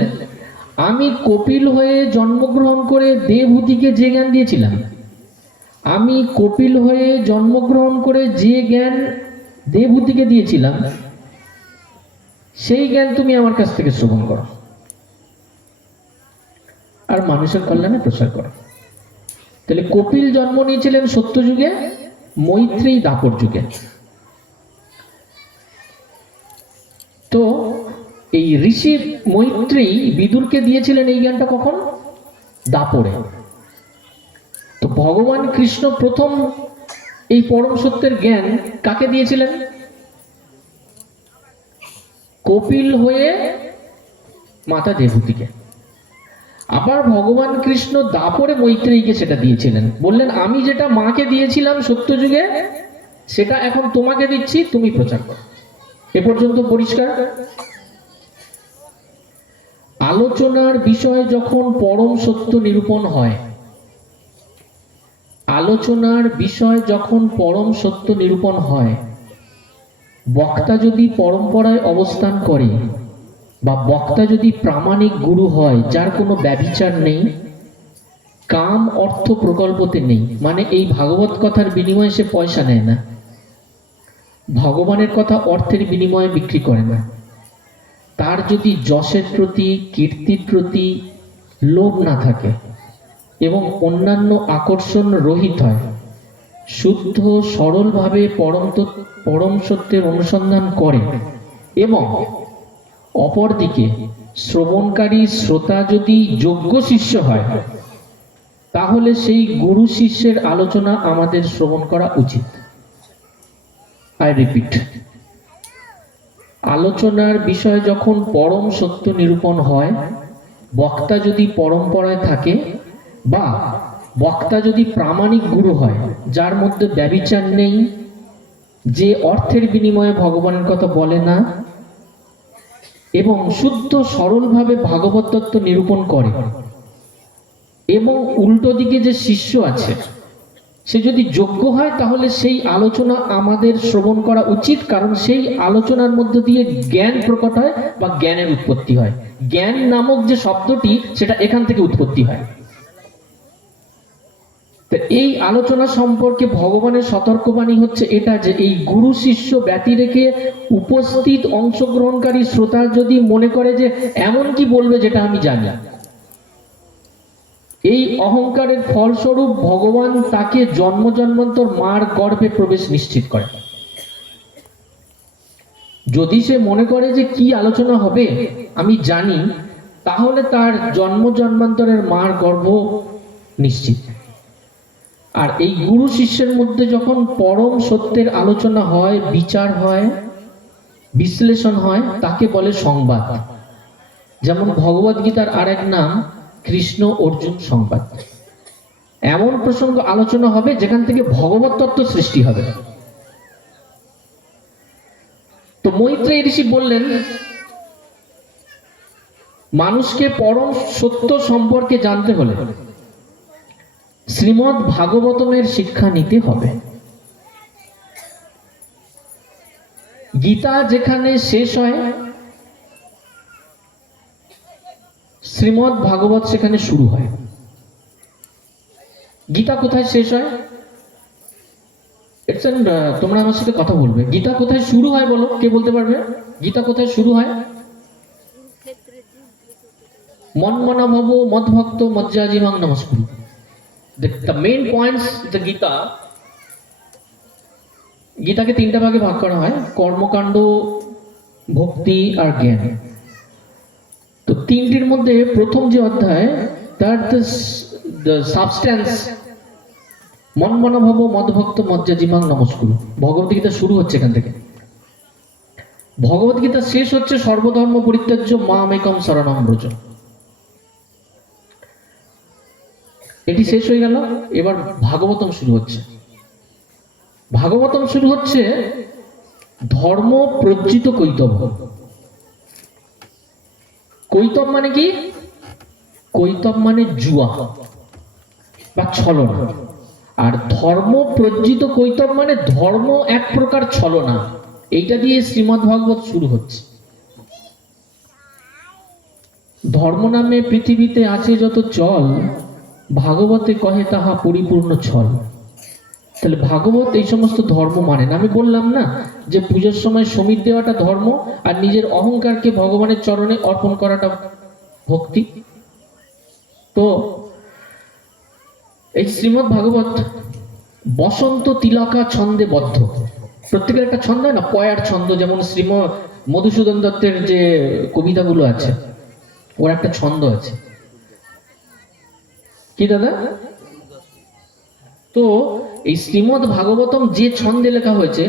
আমি কপিল হয়ে জন্মগ্রহণ করে দেবহূতিকে যে জ্ঞান দিয়েছিলাম, আমি কপিল হয়ে জন্মগ্রহণ করে যে জ্ঞান দেবহূতিকে দিয়েছিলাম, সেই জ্ঞান তুমি আমার কাছ থেকে শ্রবণ করো আর মানুষের কল্যাণে প্রসার করো। তাহলে কপিল জন্ম নিয়েছিলেন সত্য যুগে, মৈত্রেয়ী দাপর যুগে। তো এই ঋষি মৈত্রেয়ী বিদুরকে দিয়েছিলেন এই জ্ঞানটা কখন? দাপরে। তো ভগবান কৃষ্ণ প্রথম এই পরম সত্যের জ্ঞান কাকে দিয়েছিলেন? কপিল হয়ে মাতা দেবহূতিকে। আবার ভগবান কৃষ্ণ দাপরে মৈত্রেয়ীকে সেটা দিয়েছিলেন, বললেন আমি যেটা মাকে দিয়েছিলাম সত্যযুগে সেটা এখন তোমাকে দিচ্ছি, তুমি প্রচার করো। এ পর্যন্ত পরিষ্কার? আলোচনার বিষয় যখন পরম সত্য নিরূপণ হয়, আলোচনার বিষয় যখন পরম সত্য নিরূপণ হয়, বক্তা যদি পরম্পরায় অবস্থান করে বা বক্তা যদি প্রামাণিক গুরু হয়, যার কোনো ব্যভিচার নেই, কাম অর্থ প্রকল্পতে নেই, মানে এই ভাগবত কথার বিনিময়ে সে পয়সা নেয় না, ভগবানের কথা অর্থের বিনিময়ে বিক্রি করে না, তার যদি যশের প্রতি কীর্তির প্রতি লোভ না থাকে এবং অন্যান্য আকর্ষণ রহিত হয়, শুদ্ধ সরলভাবে পরম সত্যের অনুসন্ধান করে এবং অপরদিকে শ্রবণকারী শ্রোতা যদি যোগ্য শিষ্য হয়, তাহলে সেই গুরু শিষ্যের আলোচনা আমাদের শ্রবণ করা উচিত। আই রিপিট, আলোচনার বিষয় যখন পরম সত্য নিরূপণ হয়, বক্তা যদি পরম্পরায় থাকে বা বক্তা যদি প্রামাণিক গুরু হয়, যার মধ্যে ব্যভিচার নেই, যে অর্থের বিনিময়ে ভগবানের কথা বলে না এবং শুদ্ধ সরলভাবে ভাগবত তত্ত্ব নিরূপণ করে, এবং উল্টো দিকে যে শিষ্য আছে সে যদি যোগ্য হয়, তাহলে সেই আলোচনা আমাদের শ্রবণ করা উচিত, কারণ সেই আলোচনার মধ্য দিয়ে জ্ঞান প্রকট হয় বা জ্ঞানের উৎপত্তি হয়। জ্ঞান নামক যে শব্দটি, সেটা এখান থেকে উৎপত্তি হয়। এই আলোচনা সম্পর্কে ভগবানের সতর্কবাণী হচ্ছে এটা, যে এই গুরু শিষ্য ব্যতি রেখে উপস্থিত অংশগ্রহণকারী শ্রোতা যদি মনে করে যে এমন কি বলবে যেটা আমি জানি, এই অহংকারের ফলস্বরূপ ভগবান তাকে জন্ম জন্মান্তর মার গর্ভে প্রবেশ নিশ্চিত করে। যদি সে মনে করে যে কি আলোচনা হবে আমি জানি, তাহলে তার জন্ম জন্মান্তরের মার গর্ভ নিশ্চিত। আর এই গুরু শিষ্যের মধ্যে যখন পরম সত্যের আলোচনা হয়, বিচার হয়, বিশ্লেষণ হয়, তাকে বলে সংবাদ। যেমন ভগবদ গীতার আরেক নাম কৃষ্ণ অর্জুন সংবাদ। এমন প্রসঙ্গ আলোচনা হবে যেখান থেকে ভগবত তত্ত্ব সৃষ্টি হবে। তো মৈত্রেয়ী ঋষি বললেন, মানুষকে পরম সত্য সম্পর্কে জানতে হলে শ্রীমদ্ ভাগবতমের শিক্ষা নিতে হবে। গীতা যেখানে শেষ হয়, শ্রীমদ্ ভাগবত সেখানে শুরু হয়। গীতা কোথায় শেষ হয়? তোমরা আমার সাথে কথা বলবে, গীতা কোথায় শুরু হয় বলো, কে বলতে পারবে? গীতা কোথায় শুরু হয়? মন্মনা ভব মদ্ভক্ত মজ্জাজিমাং নমস্কুরু। The main points the Gita, গীতাকে তিনটা ভাগে ভাগ করা হয়: কর্মকাণ্ড, ভক্তি আর জ্ঞান। তো তিনটির মধ্যে প্রথম যে অধ্যায়, তার the substance মন্মনাভব মদভক্ত মজ্জাজিমাং নমস্কুরু, ভগবত গীতা শুরু হচ্ছে এখান থেকে। ভগবত গীতা শেষ হচ্ছে সর্বধর্ম পরিত্যাজ্য মামেকং শরণং ব্রজ। এটি শেষ হয়ে গেল, এবার ভাগবতম শুরু হচ্ছে। ভাগবতম শুরু হচ্ছে ধর্ম প্রজ্জিত কৈতব। কৈতব মানে কি? কৈতব মানে জুয়া বা ছলনা, আর ধর্ম প্রজ্জিত কৈতব মানে ধর্ম এক প্রকার ছলনা। এইটা দিয়ে শ্রীমদ্ ভাগবত শুরু হচ্ছে। ধর্ম নামে পৃথিবীতে আছে যত চল, ভাগবতে কহে তাহা পরিপূর্ণ ছল। তাহলে ভাগবত এই সমস্ত ধর্ম মানে না। আমি বললাম না যে পুজোর সময় সমীর দেওয়াটা ধর্ম, আর নিজের অহংকারকে ভগবানের চরণে অর্পণ করাটা ভক্তি। তো এই শ্রীমদ্ ভাগবত বসন্ত তিলকা ছন্দে বদ্ধ। প্রত্যেকের একটা ছন্দ হয় না, পয়ার ছন্দ, যেমন মধুসূদন দত্তের যে কবিতাগুলো আছে ওর একটা ছন্দ আছে। কি দাদা? তো এই শ্রীমদ্ ভাগবতম যে ছন্দে লেখা হয়েছে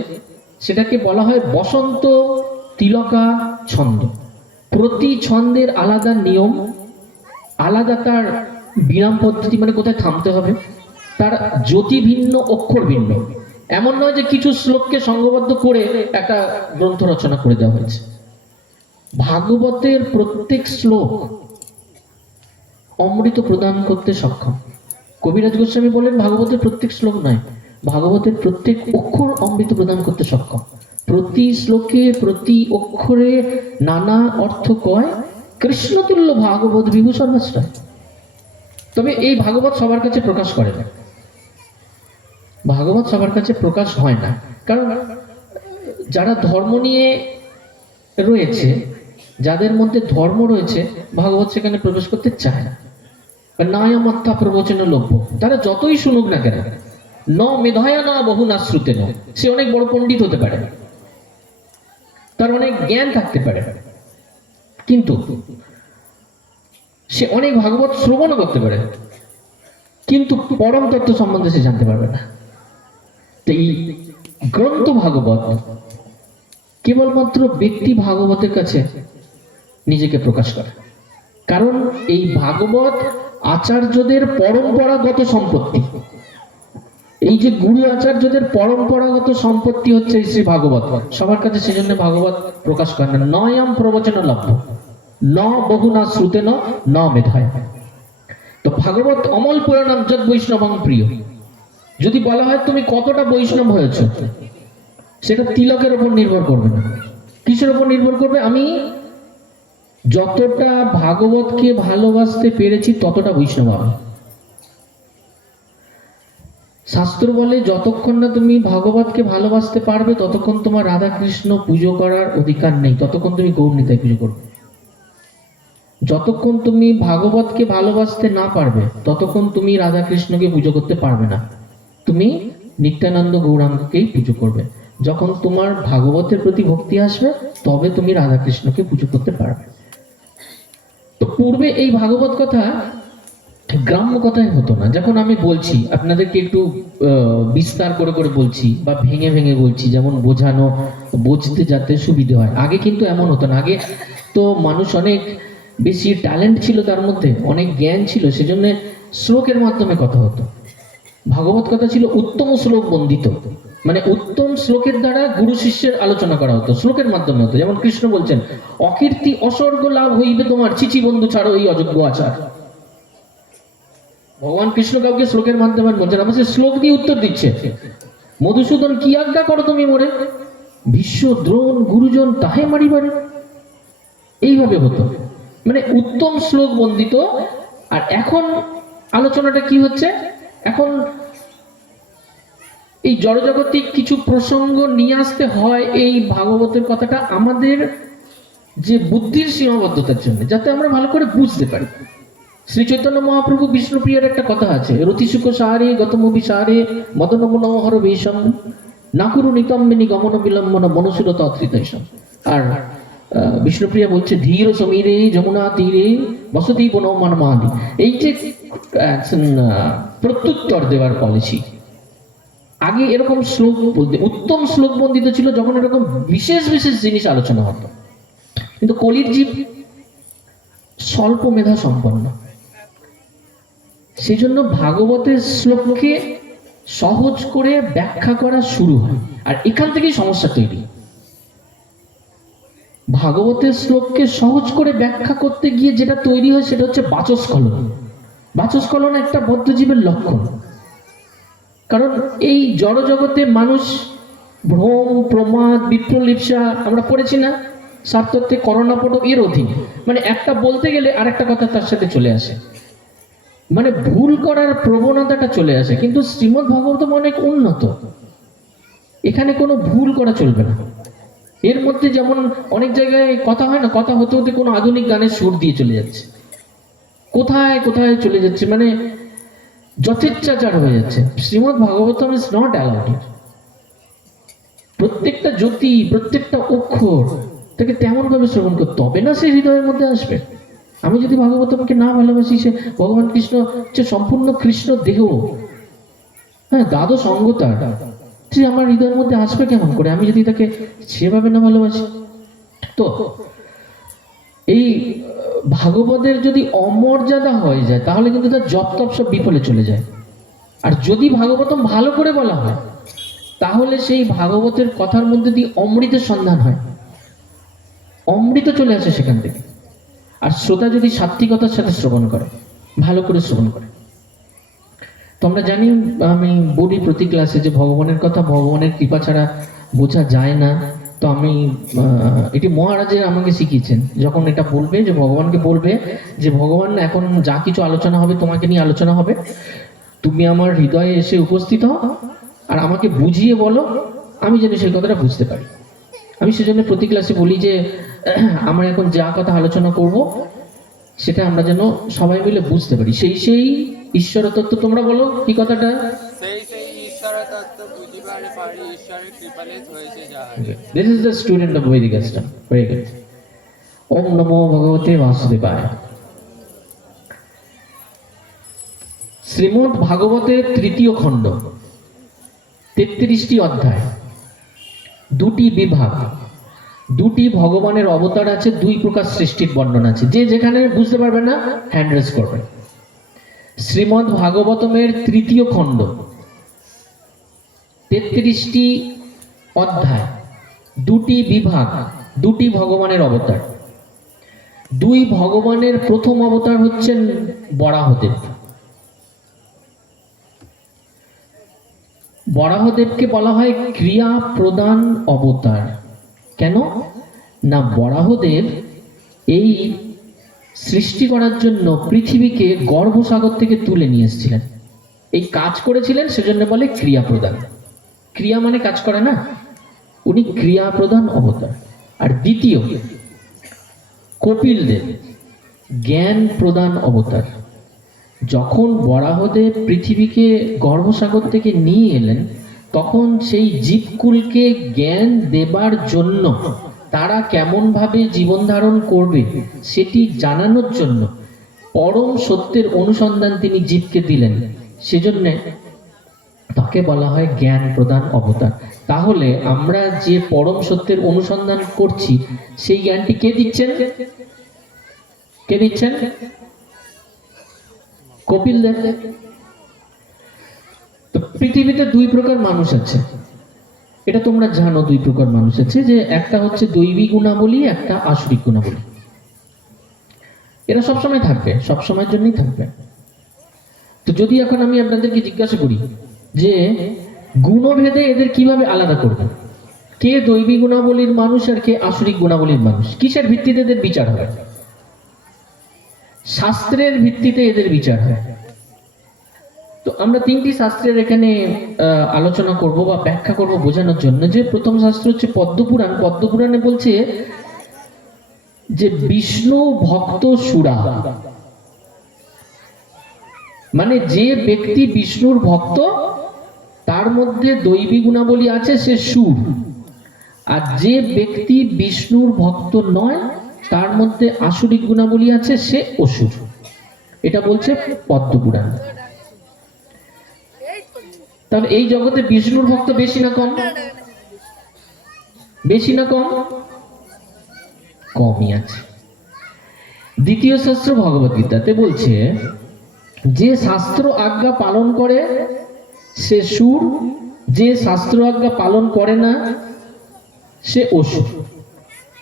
সেটাকে বলা হয় বসন্ত তিলকা ছন্দ। প্রতি ছন্দের আলাদা নিয়ম, আলাদা তার বিরাম পদ্ধতি, মানে কোথায় থামতে হবে, তার জ্যোতি ভিন্ন, অক্ষর ভিন্ন। এমন নয় যে কিছু শ্লোককে সংঘবদ্ধ করে একটা গ্রন্থ রচনা করে দেওয়া হয়েছে। ভাগবতের প্রত্যেক শ্লোক অমৃত প্রদান করতে সক্ষম। কবিরাজ গোস্বামী বলেন ভাগবতের প্রত্যেক শ্লোক নয়, ভাগবতের প্রত্যেক অক্ষর অমৃত প্রদান করতে সক্ষম। প্রতি শ্লোকে প্রতি অক্ষরে নানা অর্থ কয়, কৃষ্ণতুল্য ভাগবত বিভূ সর্বাশ্রয়। তবে এই ভাগবত সবার কাছে প্রকাশ করে না, ভাগবত সবার কাছে প্রকাশ হয় না, কারণ যারা ধর্ম নিয়ে রয়েছে, যাদের মধ্যে ধর্ম রয়েছে, ভাগবত সেখানে প্রবেশ করতে চায় না। নায়ামাত্তা প্রবচন লভ্য, তারা যতই শুনুক না কেন, ন মেধয়া না বহু না শ্রুতে ন, সে অনেক বড় পণ্ডিত হতে পারে, তার অনেক জ্ঞান থাকতে পারে, কিন্তু সে অনেক ভাগবত শ্রবণও করতে পারে, কিন্তু পরম তত্ত্ব সম্বন্ধে সে জানতে পারবে না। তো এই গ্রন্থ ভাগবত কেবলমাত্র ব্যক্তি ভাগবতের কাছে নিজেকে প্রকাশ করে, কারণ এই ভাগবত আচার্যদের পরম্পরাগত সম্পত্তি। এই যে গুরু আচার্যদের পরম্পরাগত সম্পত্তি হচ্ছে শ্রী ভাগবত, সবার কাছে সেজন্য ভাগবত প্রকাশ করে না। নয়াম প্রবচন লভ্য, ন বহু না শ্রুতে ন মেধায়। তো ভাগবত অমল পুরাণম যদ বৈষ্ণবং প্রিয়। যদি বলা হয় তুমি কতটা বৈষ্ণব হয়েছ, সেটা তিলকের উপর নির্ভর করবে না। কিসের উপর নির্ভর করবে? আমি যতটা ভাগবতকে ভালোবাসতে পেরেছি ততটা বৈষ্ণব আমি। শাস্ত্র বলে যতক্ষণ না তুমি ভাগবতকে ভালোবাসতে পারবে ততক্ষণ তোমার রাধা কৃষ্ণ পুজো করার অধিকার নেই, ততক্ষণ তুমি গৌর নিতাই পুজো করবে। যতক্ষণ তুমি ভাগবতকে ভালোবাসতে না পারবে ততক্ষণ তুমি রাধা কৃষ্ণকে পুজো করতে পারবে না, তুমি নিত্যানন্দ গৌরাঙ্গকেই পুজো করবে। যখন তোমার ভাগবতের প্রতি ভক্তি আসবে তবে তুমি রাধা কৃষ্ণকে পুজো করতে পারবে। তো পূর্বে এই ভাগবত কথা গ্রাম্য কথাই হতো না। যখন আমি বলছি আপনাদেরকে একটু বিস্তার করে করে বলছি বা ভেঙে ভেঙে বলছি, যেমন বোঝানো বুঝতে যাতে সুবিধে হয়। আগে কিন্তু এমন হতো না। আগে তো মানুষ অনেক বেশি ট্যালেন্ট ছিল, তার মধ্যে অনেক জ্ঞান ছিল, সেজন্য শ্লোকের মাধ্যমে কথা হতো। ভাগবত কথা ছিল উত্তম শ্লোক বন্দিত, মানে উত্তম শ্লোকের দ্বারা গুরু শিষ্যের আলোচনা করা হতো, শ্লোকের মাধ্যমে হতো। যেমন কৃষ্ণ বলছেন অকীর্তি অস্বর্গ লাভ হইবে তোমার, চিচি বন্ধু ছাড়ো এই অযোগ্য আচার। ভগবান কৃষ্ণ কাউকে শ্লোকের মাধ্যমে বলছেন, আমাদের শ্লোক দিয়ে উত্তর দিচ্ছে। মধুসূদন কি আজ্ঞা করো তুমি মোরে, ভীষ্ম দ্রোণ গুরুজন তাহে মারিবারে। এইভাবে হতো, মানে উত্তম শ্লোক বন্দিত। আর এখন আলোচনাটা কি হচ্ছে, এখন এই জড়জাগতিক কিছু প্রসঙ্গ নিয়ে আসতে হয় এই ভাগবতের কথাটা আমাদের যে বুদ্ধির সীমাবদ্ধতার জন্য, যাতে আমরা ভালো করে বুঝতে পারি। শ্রী চৈতন্য মহাপ্রভু বিষ্ণুপ্রিয়ার একটা কথা আছে, রতিশুক সারে গতমবি সারে মদন মনোহর বেশম নাকুরু নিতম্বিনী গমন বিলম্বন মনুসুরত অত্রিতৈশম। আর বিষ্ণুপ্রিয়া বলছে ধীর সমীরে যমুনা তীরে বসতি বনমান মালি। এই যে প্রত্যুত্তর দেওয়ার পলিসি, আগে এরকম শ্লোক বলতে উত্তম শ্লোক বন্দিত ছিল যখন এরকম বিশেষ বিশেষ জিনিস আলোচনা হতো। কিন্তু কলির জীব স্বল্প মেধা সম্পন্ন, সেই জন্য ভাগবতের শ্লোককে সহজ করে ব্যাখ্যা করা শুরু হয়, আর এখান থেকেই সমস্যা তৈরি। ভাগবতের শ্লোককে সহজ করে ব্যাখ্যা করতে গিয়ে যেটা তৈরি হয় সেটা হচ্ছে বাচস্খলন। বাচস্খলন একটা বদ্ধজীবের লক্ষণ, কারণ এই জড়জগতে মানুষ ভ্রম প্রমাদ বিপ্রলিপ্সা আমরা পড়েছি না, স্বার্থে করোনাপটক এর অধীন, মানে একটা বলতে গেলে আরেকটা কথা তার সাথে চলে আসে, মানে ভুল করার প্রবণতাটা চলে আসে। কিন্তু শ্রীমদ্ ভাগবতম অনেক উন্নত, এখানে কোনো ভুল করা চলবে না। এর মধ্যে যেমন অনেক জায়গায় কথা হয় না, কথা হতে হতে কোনো আধুনিক গানের সুর দিয়ে চলে যাচ্ছে, কোথায় কোথায় চলে যাচ্ছে, মানে যথেচ্ছাচার হয়ে যাচ্ছে। Srimad Bhagavatam is not allowed. প্রত্যেকটা জ্যোতি প্রত্যেকটা অক্ষর তাকে তেমন ভাবে শ্রবণ করতে হবে, না সে হৃদয়ের মধ্যে আসবে। আমি যদি ভাগবতমকে না ভালোবাসি, সে ভগবান কৃষ্ণ হচ্ছে সম্পূর্ণ কৃষ্ণ দেহ, হ্যাঁ দ্বাদশ অঙ্গতার, সে আমার হৃদয়ের মধ্যে আসবে কেমন করে আমি যদি তাকে সেভাবে না ভালোবাসি? তো এই ভাগবতের যদি অমর্যাদা হয়ে যায় তাহলে কিন্তু তার জপ তপ সব বিফলে চলে যায়। আর যদি ভাগবতম ভালো করে বলা হয় তাহলে সেই ভাগবতের কথার মধ্যে দিয়ে অমৃতের সন্ধান হয়, অমৃত চলে আসে সেখান থেকে। আর শ্রোতা যদি সাত্বিকতার সাথে শ্রবণ করে, ভালো করে শ্রবণ করে। তো আমরা জানি, আমি বলি প্রতি ক্লাসে, যে ভগবানের কথা ভগবানের কৃপা ছাড়া বোঝা যায় না। তো আমি এটি মহারাজের আমাকে শিখিয়েছেন, যখন এটা বলবে, যে ভগবানকে বলবে যে ভগবান এখন যা কিছু আলোচনা হবে তোমাকে নিয়ে আলোচনা হবে, তুমি আমার হৃদয়ে এসে উপস্থিত হও আর আমাকে বুঝিয়ে বলো, আমি যেন সেই কথাটা বুঝতে পারি। আমি সেজন্য প্রতি ক্লাসে বলি যে আমরা এখন যা কথা আলোচনা করব সেটা আমরা যেন সবাই মিলে বুঝতে পারি। সেই ঈশ্বর তত্ত্ব, তোমরা বলো কি কথাটা? সেই সেই ঈশ্বর তত্ত্ব বুঝিবারে পারি, ঈশ্বরের কৃপালে হয়েছে যাহা। This is the student of Vedic wisdom. Very good. Om Namo Bhagavate Vasudevaya. Shrimad ভাগবতের তৃতীয় খণ্ড, 33টি অধ্যায়, 2টি বিভাগ, 2টি ভগবানের অবতার আছে, 2 প্রকার সৃষ্টির বর্ণনা আছে। যে যেখানে বুঝতে পারবে না হ্যান্ড রেজ করবে। শ্রীমদ্ ভাগবতমের তৃতীয় খণ্ড, 33টি অধ্যায়, 2টি বিভাগ, 2টি ভগবানের অবতার। 2 ভগবানের প্রথম অবতার হচ্ছেন বরাহদেব। বরাহদেবকে বলা হয় ক্রিয়া প্রদান অবতার। কেন না, বরাহদেব এই সৃষ্টি করার জন্য পৃথিবীকে গর্ভসাগর থেকে তুলে নিয়ে এসেছিলেন, এই কাজ করেছিলেন, সেজন্য বলে ক্রিয়া প্রদান। ক্রিয়া মানে কাজ করে না, উনি ক্রিয়া প্রদান অবতার। আর দ্বিতীয় কপিল দেব, জ্ঞান প্রদান অবতার। যখন বরাহদেব পৃথিবীকে গর্ভসাগর থেকে নিয়ে এলেন, তখন সেই জীবকুলকে জ্ঞান দেবার জন্য, তারা কেমন ভাবে জীবন ধারণ করবে সেটি জানানোর জন্য পরম সত্যের অনুসন্ধান তিনি জীবকে দিলেন। সেজন্য তাকে বলা হয় জ্ঞান প্রদান অবতার। তাহলে আমরা যে পরম সত্যের অনুসন্ধান করছি, সেই জ্ঞানটি কে দিচ্ছেন? কে দিচ্ছেন? কপিল দেব। তো পৃথিবীতে 2 প্রকার মানুষ আছে, এটা তোমরা জানো। 2 প্রকার মানুষ আছে, যে একটা হচ্ছে দৈবী গুণাবলী, একটা আসরিক গুণাবলী। এরা সবসময় থাকবে, সবসময়ের জন্যই থাকবে। তো যদি এখন আমি আপনাদেরকে জিজ্ঞাসা করি যে গুণভেদে এদের কিভাবে আলাদা করবে, কে দৈবী গুণাবলীর মানুষ আর কে আসরিক গুণাবলীর মানুষ, কিসের ভিত্তিতে এদের বিচার হয়? শাস্ত্রের ভিত্তিতে এদের বিচার হয়। তো আমরা 3টি শাস্ত্রের এখানে আলোচনা করব বা ব্যাখ্যা করব বোঝানোর জন্য। যে প্রথম শাস্ত্র হচ্ছে পদ্মপুরাণ। পদ্মপুরাণে বলছে যে বিষ্ণু ভক্ত সুরা, মানে যে ব্যক্তি বিষ্ণুর ভক্ত তার মধ্যে দৈবী গুণাবলী আছে, সে সুর। আর যে ব্যক্তি বিষ্ণুর ভক্ত নয় তার মধ্যে আসরিক গুণাবলী আছে, সে অসুর। এটা বলছে পদ্মপুরাণ। তাহলে এই জগতে বিষ্ণুর ভক্ত বেশি না কম? বেশি না কম? কমই আছে। দ্বিতীয় শাস্ত্র ভগবদ্গীতাতে বলছে যে শাস্ত্র আজ্ঞা পালন করে সে সুর, যে শাস্ত্র আজ্ঞা পালন করে না সে অসুর।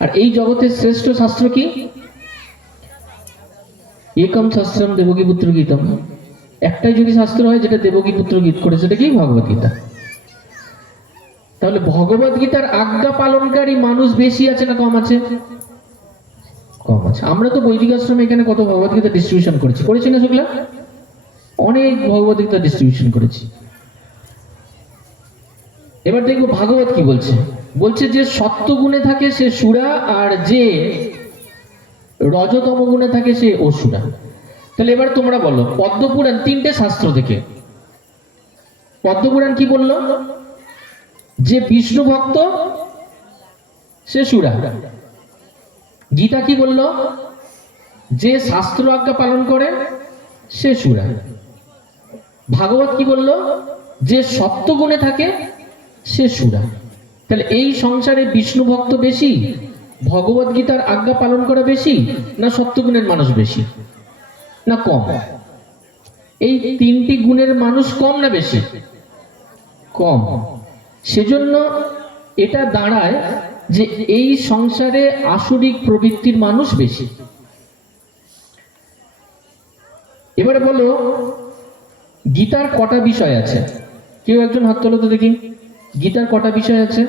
আর এই জগতের শ্রেষ্ঠ শাস্ত্র কি? একম শাস্ত্রম দেবকীপুত্র গীতম। একটাই যদি শাস্ত্র হয় যেটা দেবকীপুত্র গীত করে, সেটা কি? ভগবদ্গীতা। তাহলে ভগবদ্গীতার আজ্ঞা পালনকারী মানুষ বেশি আছে না কম আছে? কম আছে। আমরা তো বৈদিক আশ্রমে এখানে কত ভগবদ্গীতা ডিস্ট্রিবিউশন করেছি না শুক্লা? অনেক ভগবদ্গীতা ডিস্ট্রিবিউশন করেছি। এবার দেখবো ভাগবত কি বলছে। বলছে যে সত্য গুণে থাকে সে সুরা, আর যে রজতম গুণে থাকে সে অসুরা। তাহলে এবার তোমরা বলো, পদ্মপুরাণ 3টে শাস্ত্র থেকে পদ্মপুরাণ কি বললো? যে বিষ্ণু ভক্ত সে সুরা। গীতা কি বললো? যে শাস্ত্র আজ্ঞা পালন করে সে সুরা। ভাগবত কি বললো? যে সত্য গুণে থাকে সে সুরা। তাহলে এই সংসারে বিষ্ণু ভক্ত বেশি ভগবদ গীতার আজ্ঞা পালন করা বেশি না সত্যগুণের মানুষ বেশি না কম? এই তিনটি গুণের মানুষ কম না বেশি? কম। সেজন্য এটা দাঁড়ায় যে এই সংসারে আসরিক প্রবৃত্তির মানুষ বেশি। এবারে বলো, গীতার কটা বিষয় আছে? কেউ একজন হাত তোলো তো দেখি। গীতার কটা বিষয় আছে?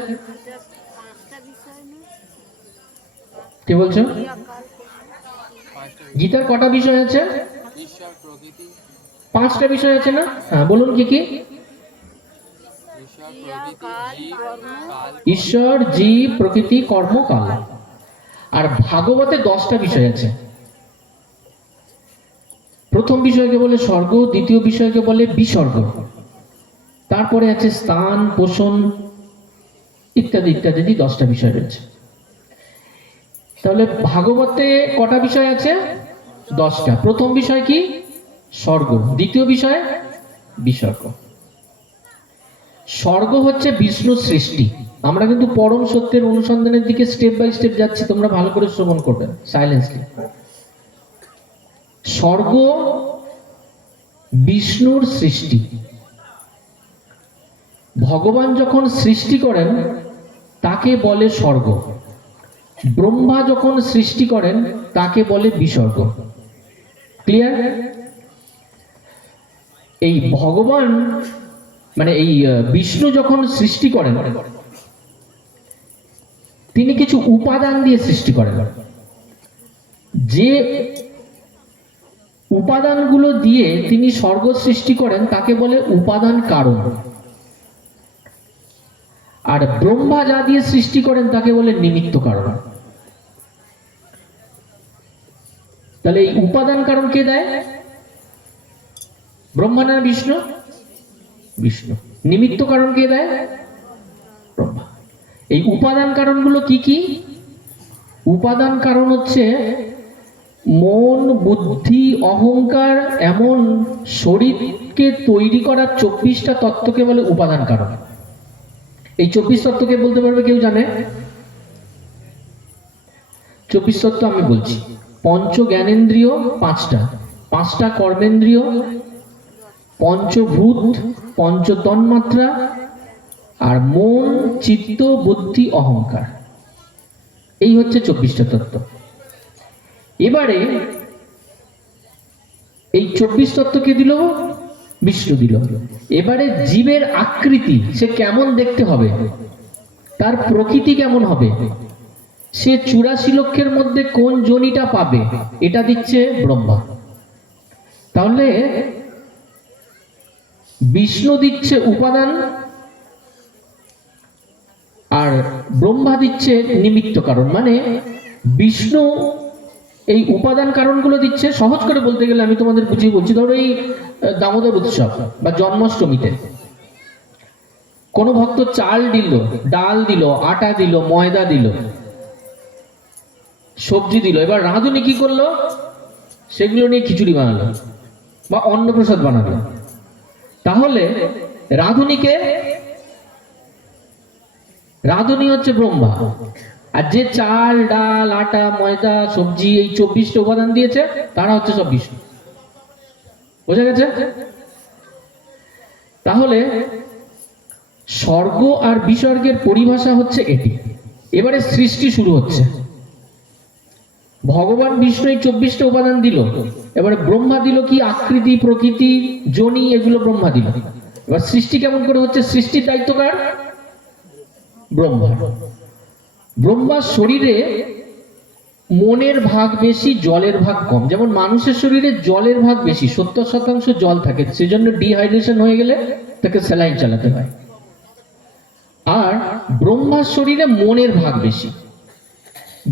কে বলছো? গীতার কটা বিষয় আছে? ঈশ্বর, প্রকৃতি, 5টা বিষয় আছে না? হ্যাঁ, বলুন কি কি? ঈশ্বর, প্রকৃতি, জীব, কাল। ঈশ্বর, জীব, প্রকৃতি, কর্ম, কাল। আর ভাগবতে 10টা বিষয় আছে। প্রথম বিষয়কে বলে স্বর্গ, দ্বিতীয় বিষয়কে বলে বিসর্গ, তারপরে আছে স্থান, পোষণ ইত্যাদি ইত্যাদি, 10টা বিষয় রয়েছে। তাহলে ভাগবতে কটা বিষয় আছে? 10টা। প্রথম বিষয় কি? স্বর্গ। দ্বিতীয় বিষয় বিসর্গ। স্বর্গ হচ্ছে বিষ্ণুর সৃষ্টি। আমরা কিন্তু পরম সত্যের অনুসন্ধানের দিকে স্টেপ বাই স্টেপ যাচ্ছি, তোমরা ভালো করে শ্রবণ করবেন সাইলেন্সলি। স্বর্গ বিষ্ণুর সৃষ্টি। ভগবান যখন সৃষ্টি করেন তাকে বলে স্বর্গ। ব্রহ্মা যখন সৃষ্টি করেন তাকে বলে বিসর্গ। ক্লিয়ার? এই ভগবান মানে এই বিষ্ণু যখন সৃষ্টি করেন তিনি কিছু উপাদান দিয়ে সৃষ্টি করেন। যে উপাদানগুলো দিয়ে তিনি স্বর্গ সৃষ্টি করেন তাকে বলে উপাদান কারণ। আর ব্রহ্মা যা দিয়ে সৃষ্টি করেন তাকে বলে নিমিত্ত কারণ। তাহলে এই উপাদান কারণ কে দেয়? ব্রহ্মা না বিষ্ণু? বিষ্ণু। নিমিত্ত কারণ কে দেয়? ব্রহ্মা। এই উপাদান কারণগুলো কি কি? উপাদান কারণ হচ্ছে মন, বুদ্ধি, অহংকার, এমন শরীরকে তৈরি করার 24টা তত্ত্বকে বলে উপাদান কারণ। এই 24 তত্ত্বকে বলতে পারবে কেউ জানে? 24 তত্ত্ব আমি বলছি। পঞ্চ জ্ঞানেন্দ্রিয় 5টা, 5টা কর্মেন্দ্রিয়, পঞ্চভূত, পঞ্চ তন্মাত্রা, আর মন, চিত্ত, বুদ্ধি, অহংকার। এই হচ্ছে 24টা তত্ত্ব। এবারে এই 24 তত্ত্বকে দিল বিষ্ণু দিল। এবারে জীবের আকৃতি, সে কেমন দেখতে হবে, তার প্রকৃতি কেমন হবে, সে 84 লক্ষের মধ্যে কোন যোনিটা পাবে, এটা দিচ্ছে ব্রহ্মা। তাহলে বিষ্ণু দিচ্ছে উপাদান আর ব্রহ্মা দিচ্ছে নিমিত্ত কারণ। মানে বিষ্ণু এই উপাদান কারণগুলো দিচ্ছে। সহজ করে বলতে গেলে আমি তোমাদের বুঝিয়ে বলছি। ধরো এই দামোদর উৎসব বা জন্মাষ্টমীতে কোন ভক্ত চাল দিল, ডাল দিল, আটা দিল, ময়দা দিল, সবজি দিল। এবার রাঁধুনি কি করলো? সেগুলো নিয়ে খিচুড়ি বানালো বা অন্নপ্রসাদ বানালো। তাহলে রাঁধুনি হচ্ছে ব্রহ্মা, আর যে চাল, ডাল, আটা, ময়দা, সবজি এই 24টা উপাদান দিয়েছে তারা হচ্ছে সব বিষ্ণু। বোঝা গেছে? তাহলে স্বর্গ আর বিসর্গের পরিভাষা হচ্ছে এটি। এবারে সৃষ্টি শুরু হচ্ছে। ভগবান বিষ্ণু এই 24টা উপাদান দিল। এবারে ব্রহ্মা দিল কি? আকৃতি, প্রকৃতি, যোনি, এগুলো ব্রহ্মা দিল। এবার সৃষ্টি কেমন করে হচ্ছে? সৃষ্টির দায়িত্ব কার? ব্রহ্মা। ব্রহ্মার শরীরে মনের ভাগ বেশি, জলের ভাগ কম। যেমন মানুষের শরীরে জলের ভাগ বেশি, 70% জল থাকে, সেজন্য ডিহাইড্রেশন হয়ে গেলে তাকে স্যালাইন চালাতে হয়। আর ব্রহ্মার শরীরে মনের ভাগ বেশি।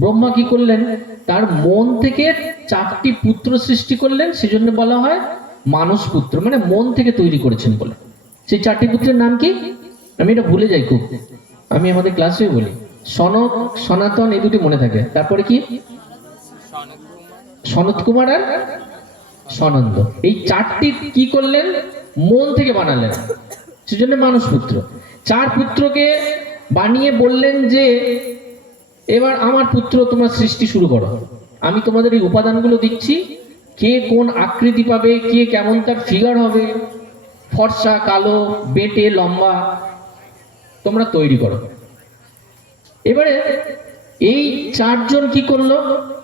ব্রহ্মা কি করলেন? তার মন থেকে 4টি পুত্র সৃষ্টি করলেন, সেজন্য বলা হয় মানস পুত্র, মানে মন থেকে তৈরি করেছেন বলে। সেই 4টি পুত্রের নাম কি? আমি এটা ভুলে যাই খুব, আমি আমাদের ক্লাসে বলি। সনক, সনাতন, এই দুটি মনে থাকে। তারপরে কি? সনত কুমার আর সনন্দ। এই 4টি কি করলেন? মন থেকে বানালেন, সেজন্য মানস পুত্র। 4 পুত্রকে বানিয়ে বললেন যে এবার আমার পুত্র তোমরা সৃষ্টি শুরু করো, আমি তোমাদের এই উপাদানগুলো দিচ্ছি, কে কোন আকৃতি পাবে, কে কেমন তার ফিগার হবে, ফর্সা কালো বেটে লম্বা, তোমরা তৈরি করো। এবারে এই চারজন কি করলো,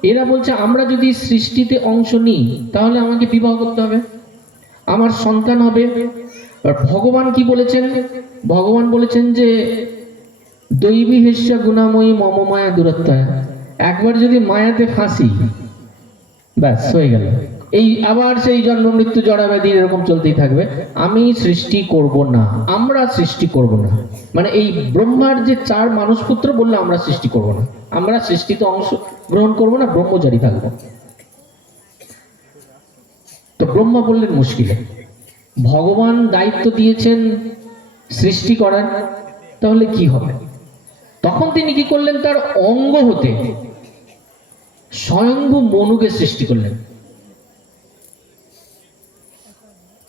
এরা বলছে আমরা যদি সৃষ্টিতে অংশ নিই তাহলে আমাকে বিবাহ করতে হবে, আমার সন্তান হবে। আর ভগবান কি বলেছেন, ভগবান বলেছেন যে দৈবী হেস্যা গুণাময়ী মম মায়া দূরত্বয়া, একবার যদি মায়াতে ফাঁসি ব্যাস হয়ে গেল, এই আবার সেই জন্ম মৃত্যু জড়া ব্যাধি এরকম চলতেই থাকবে, আমি সৃষ্টি করব না, আমরা সৃষ্টি করব না। মানে এই ব্রহ্মার যে চার মানুষ পুত্র বললো আমরা সৃষ্টি করব না, আমরা সৃষ্টিতে অংশ গ্রহণ করব না, ব্রহ্মচারী থাকবো। তো ব্রহ্মা বললেন মুশকিলে, ভগবান দায়িত্ব দিয়েছেন সৃষ্টি করার, তাহলে কি হবে? তখন তিনি কি করলেন, তার অঙ্গ হতে স্বয়ংভু মনুকে সৃষ্টি করলেন।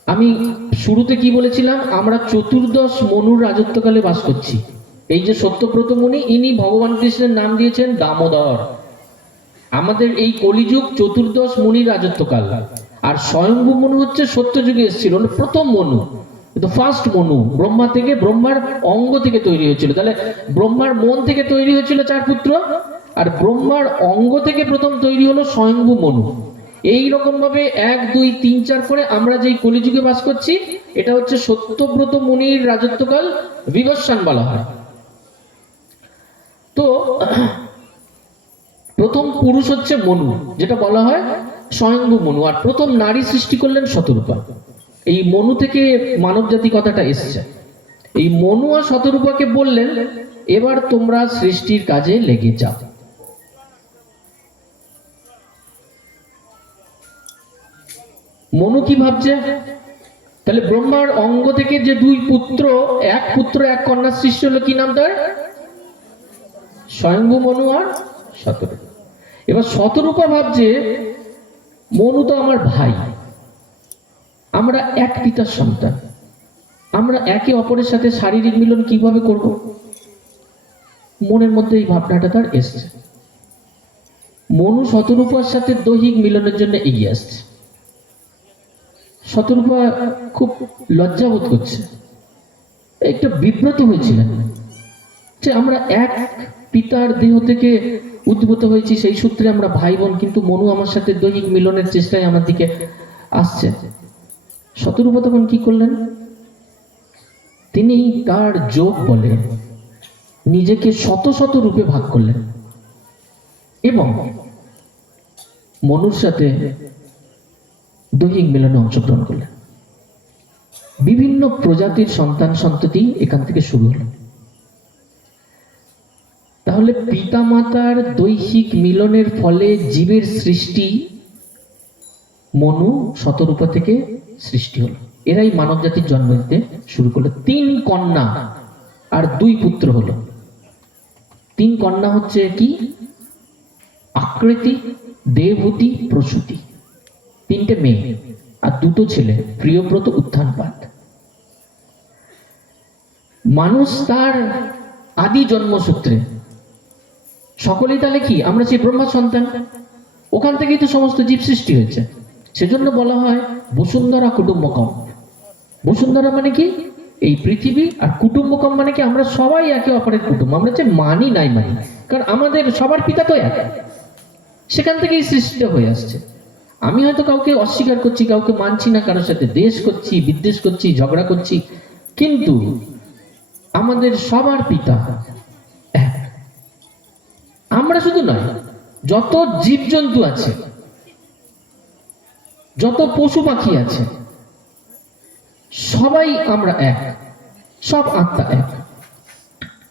আমি শুরুতে কি বলেছিলাম, আমরা চতুর্দশ মনুর রাজত্বকালে বাস করছি। এই যে সত্যব্রত মুনি, ইনি ভগবান কৃষ্ণের নাম দিয়েছেন দামোদর। আমাদের এই কলিযুগ চতুর্দশ মুনির রাজত্বকাল, আর স্বয়ংভু মনু হচ্ছে সত্যযুগে এসেছিল, প্রথম মনু, ফার্স্ট মনু। ব্রহ্মা থেকে, ব্রহ্মার অঙ্গ থেকে তৈরি হয়েছিল। তাহলে ব্রহ্মার মন থেকে তৈরি হয়েছিল চার পুত্র, আর ব্রহ্মার অঙ্গ থেকে প্রথম তৈরি হলো স্বয়ংভু মনু। এই রকম ভাবে 1 2 3 4 করে আমরা যেই কলিযুগে বাস করছি, এটা হচ্ছে সত্যব্রত মুনির রাজত্বকাল, বিবস্বান বলা হয়। তো প্রথম পুরুষ হচ্ছে মনু, যেটা বলা হয় স্বয়ংভু মনু, আর প্রথম নারী সৃষ্টি করলেন শতরূপা। এই মনু থেকে মানব জাতি কথাটা এসছে। এই মনু আর শতরূপাকে বললেন এবার তোমরা সৃষ্টির কাজে লেগে যাও। মনু কি ভাবছে, তাহলে ব্রহ্মার অঙ্গ থেকে যে দুই পুত্র, এক পুত্র এক কন্যা সৃষ্টি হলো, কি নাম তার? স্বয়ংভু মনু আর শতরূপা। এবার শতরূপা ভাবছে মনু তো আমার ভাই, আমরা এক পিতার সন্তান, আমরা একে অপরের সাথে শারীরিক মিলন কিভাবে করব? মনের মধ্যে এই ভাবনাটা তার এসছে। মনু শতরূপার সাথে দৈহিক মিলনের জন্য এগিয়ে আসছে। শতরূপা খুব লজ্জাবোধ করছে, একটা বিব্রত হয়েছিলেন যে আমরা এক পিতার দেহ থেকে উদ্ভূত হয়েছি, সেই সূত্রে আমরা ভাই বোন, কিন্তু মনু আমার সাথে দৈহিক মিলনের চেষ্টায় আমার দিকে আসছে। শতরূপা তখন কি করলেন, তিনি তার যোগ বলে নিজেকে শত শত রূপে ভাগ করলেন এবং মনুর সাথে দৈহিক মিলনে অংশগ্রহণ করলেন। বিভিন্ন প্রজাতির সন্তান সন্ততি এখান থেকে শুরু হলো। তাহলে পিতামাতার দৈহিক মিলনের ফলে জীবের সৃষ্টি মনু শতরূপা থেকে সৃষ্টি হলো। এরাই মানব জাতির জন্ম দিতে শুরু করলো। 3 কন্যা আর 2 পুত্র হলো। 3 কন্যা হচ্ছে কি, আকৃতি, দেবহূতি, প্রসূতি, 3টে মেয়ে, আর 2টো ছেলে, প্রিয়ব্রত, উত্থানপাত। মানুষ তার আদি জন্মসূত্রে সকলেই তাহলে কি, আমরা সেই ব্রহ্মা সন্তান, ওখান থেকেই তো সমস্ত জীব সৃষ্টি হয়েছে। সেজন্য বলা হয় বসুন্ধরা কুটুম্বকম। বসুন্ধরা মানে কি, এই পৃথিবী, আর কুটুম্বকম মানে কি, আমরা সবাই একে অপরের কুটুম্ব। আমরা যে মানি নাই মানি, কারণ আমাদের সবার পিতা তো এক, সেখান থেকেই সৃষ্টি হয়ে আসছে। আমি হয়তো কাউকে অস্বীকার করছি, কাউকে মানছি না, কারোর সাথে দেশ করছি, বিদ্বেষ করছি, ঝগড়া করছি, কিন্তু আমাদের সবার পিতা এক। আমরা শুধু নয়, যত জীবজন্তু আছে, যত পশু পাখি আছে, সবাই আমরা এক, সব আত্মা এক।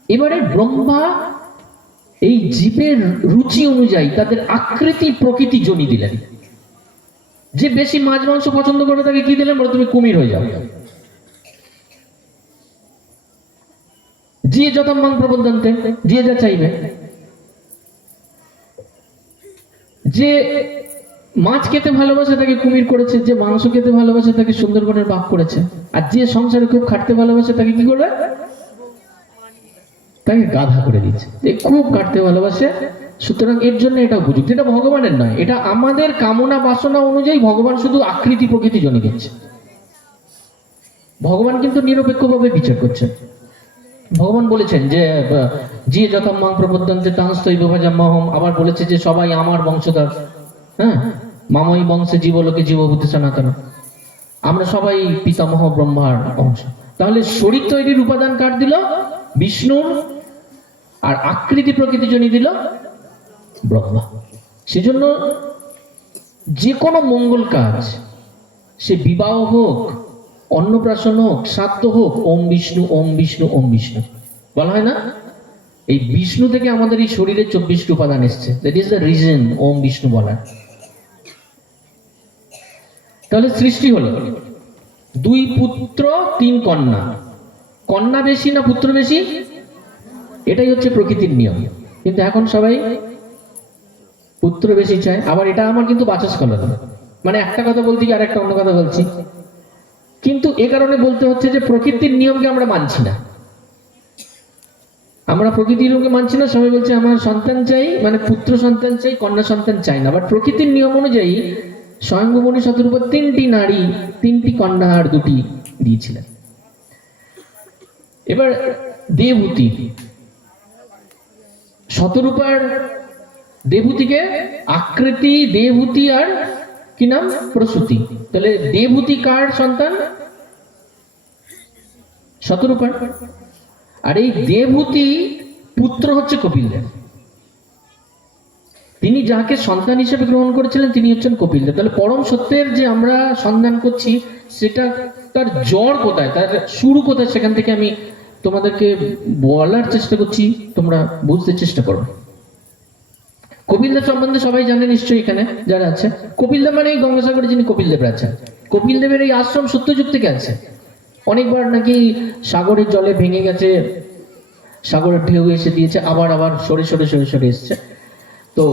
এবারে ব্রহ্মা এই জীবের রুচি অনুযায়ী তাদের আকৃতি প্রকৃতি জনি দিলেন। যে বেশি মাছ মাংস পছন্দ করে তাকে কি দিলেন, বলে তুমি কুমির হয়ে যাও। যে যতম্মাং প্রবন্ধন্তে, যে যা চাইবে। যে মাছ খেতে ভালোবাসে তাকে কুমির করেছে, যে মাংস খেতে ভালোবাসে তাকে সুন্দরবনের বাঘ করেছে, আর যে সংসারে খুব খাটতে ভালোবাসে তাকে কি করবে, তাকে গাধা করে দিয়েছে, যে খুব কাটতে ভালোবাসে, সুতরাং এর জন্য এটা উপযুক্ত। এটা ভগবানের নয়, এটা আমাদের কামনা বাসনা অনুযায়ী ভগবান শুধু আকৃতি প্রকৃতি জন্য দিচ্ছে। ভগবান কিন্তু নিরপেক্ষভাবে বিচার করছেন। ভগবান বলেছেন যে যে যথাম্মাং প্রপদ্যন্তে তাংস্তৈব ভজাম্যহম, আবার বলেছে যে সবাই আমার বংশধর, হ্যাঁ, মামই বংশে জীবলোকে জীবভূতি সনাতন, আমরা সবাই পিতামহ ব্রহ্মার অংশ। তাহলে শরীর তৈরির উপাদান কার দিল? বিষ্ণুর। আর আকৃতি প্রকৃতি জন্য দিল ব্রহ্মা। সেজন্য যে কোনো মঙ্গল কাজ, সে বিবাহ হোক, অন্নপ্রাশন হোক, শ্রাদ্ধ হোক, ওম বিষ্ণু ওম বিষ্ণু ওম বিষ্ণু বলা হয় না? এই বিষ্ণু থেকে আমাদের এই শরীরে 24টি উপাদান এসছে। দ্যাট ইজ দ্য রিজন ওম বিষ্ণু বলার। তাহলে সৃষ্টি হলো 2 পুত্র 3 কন্যা। কন্যা বেশি না পুত্র বেশি? এটাই হচ্ছে প্রকৃতির নিয়ম। কিন্তু এখন সবাই পুত্র বেশি চায়। আবার এটা আমার কিন্তু বাচস্কলন, মানে একটা কথা বলতে গিয়ে আর একটা অন্য কথা বলছি। কিন্তু এ কারণে বলতে হচ্ছে যে প্রকৃতির নিয়মকে আমরা মানছি না। আমরা প্রকৃতির নিয়মকে মানছি না। সবাই বলছে আমার সন্তান চাই, মানে পুত্র সন্তান চাই, কন্যা সন্তান চাই না। বাট প্রকৃতির নিয়ম অনুযায়ী স্বয়ংভূমণি শতরূপা 3টি নারী, 3টি কন্যা আর 2টি দিয়েছিলেন। এবার দেবহূতি, শতরূপার দেবহূতিকে আকৃতি, দেবহূতি আর কি নাম? প্রসূতি। তাহলে দেবহূতি কার সন্তান? শতরূপার। আর এই দেবহূতি পুত্র হচ্ছে কপিলদেব। তিনি যাকে সন্তান হিসেবে গ্রহণ করেছিলেন তিনি হচ্ছেন কপিলদেব। তাহলে পরম সত্যের যে আমরা সন্ধান করছি, সেটা তার জড় কোথায়, তার শুরু কোথায়, সেখান থেকে আমি তোমাদেরকে বলার চেষ্টা করছি, তোমরা বুঝতে চেষ্টা করো। কপিলদেব সম্বন্ধে সবাই জানে নিশ্চয়ই, এখানে যারা আছে। কপিলদেব মানে এই গঙ্গাসাগরে যিনি কপিলদেব আছেন। কপিলদেবের এই আশ্রম সত্যযুগ থেকে আছে। অনেকবার নাকি সাগরের জলে ভেঙে গেছে, সাগরের ঢেউ এসে দিয়েছে, আবার সরে সরে সরে সরে এসছে। তো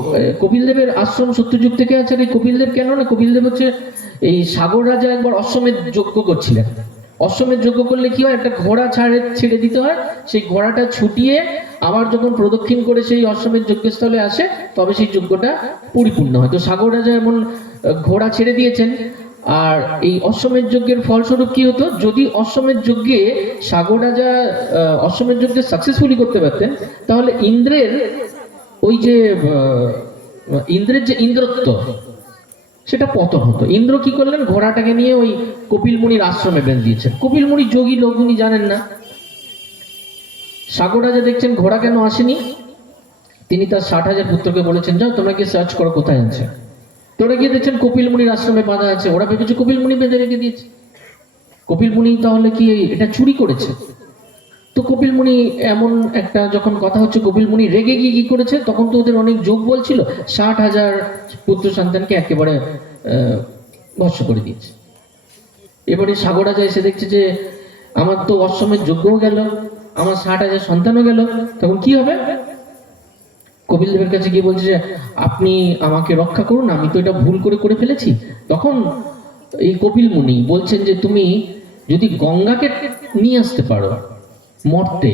কপিলদেবের আশ্রম সত্যযুগ থেকে আছে। এই কপিলদেব কেন না, কপিলদেব হচ্ছে এই সাগর রাজা একবার অশ্বমেধ যজ্ঞ করছিলেন। অশ্বমেধ যজ্ঞ করলে কি হয়, একটা ঘোড়া ছেড়ে দিতে হয়, সেই ঘোড়াটা ছুটিয়ে আবার যখন প্রদক্ষিণ করে সেই অশ্বমেধ যজ্ঞস্থলে আসে, তবে সেই যজ্ঞটা পরিপূর্ণ হয়। তো সাগর রাজা এমন ঘোড়া ছেড়ে দিয়েছেন। আর এই অশ্বমেধ যজ্ঞের ফলস্বরূপ কি হতো, যদি অশ্বমেধ যজ্ঞে সাগর রাজা অশ্বমেধ যজ্ঞে সাকসেসফুলি করতে পারতেন, তাহলে ইন্দ্রের যে ইন্দ্রত্ব, সেটা পতন হতো। ইন্দ্র কি করলেন, ঘোড়াটাকে নিয়ে ওই কপিল মুনির আশ্রমে বেঁধে দিয়েছেন। কপিল মুনি যোগী লোক, উনি জানেন না। সাগর রাজা দেখছেন ঘোড়া কেন আসেনি, তিনি তার 60,000 পুত্রকে বলেছেন, যাও তোমরা গিয়ে সার্চ করো কোথায় আছে। তোরা গিয়ে দেখছেন কপিল মুনির আশ্রমে বাঁধা আছে। ওরা ভেবেছে কপিল মুনি বেঁধে রেখে দিয়েছে। কপিল মুনি তাহলে কি এটা চুরি করেছে? তো কপিল মুনি এমন একটা যখন কথা হচ্ছে, কপিল মুনি রেগে গিয়ে কি করেছে, তখন তো ওদের অনেক যোগ বলছিল, 60,000 পুত্র সন্তানকে একেবারে ভস্ম করে দিয়েছে। এবারে সাগর রাজা এসে দেখছে যে আমার তো অশ্বমেধ যজ্ঞও গেল, আমার 60,000 সন্তানও গেল, তখন কি হবে? কপিল দেবের কাছে গিয়ে বলছে যে আপনি আমাকে রক্ষা করুন, আমি তো এটা ভুল করে ফেলেছি। তখন এই কপিল মুনি বলছেন যে তুমি যদি গঙ্গাকে নিয়ে আসতে পারো মর্তে,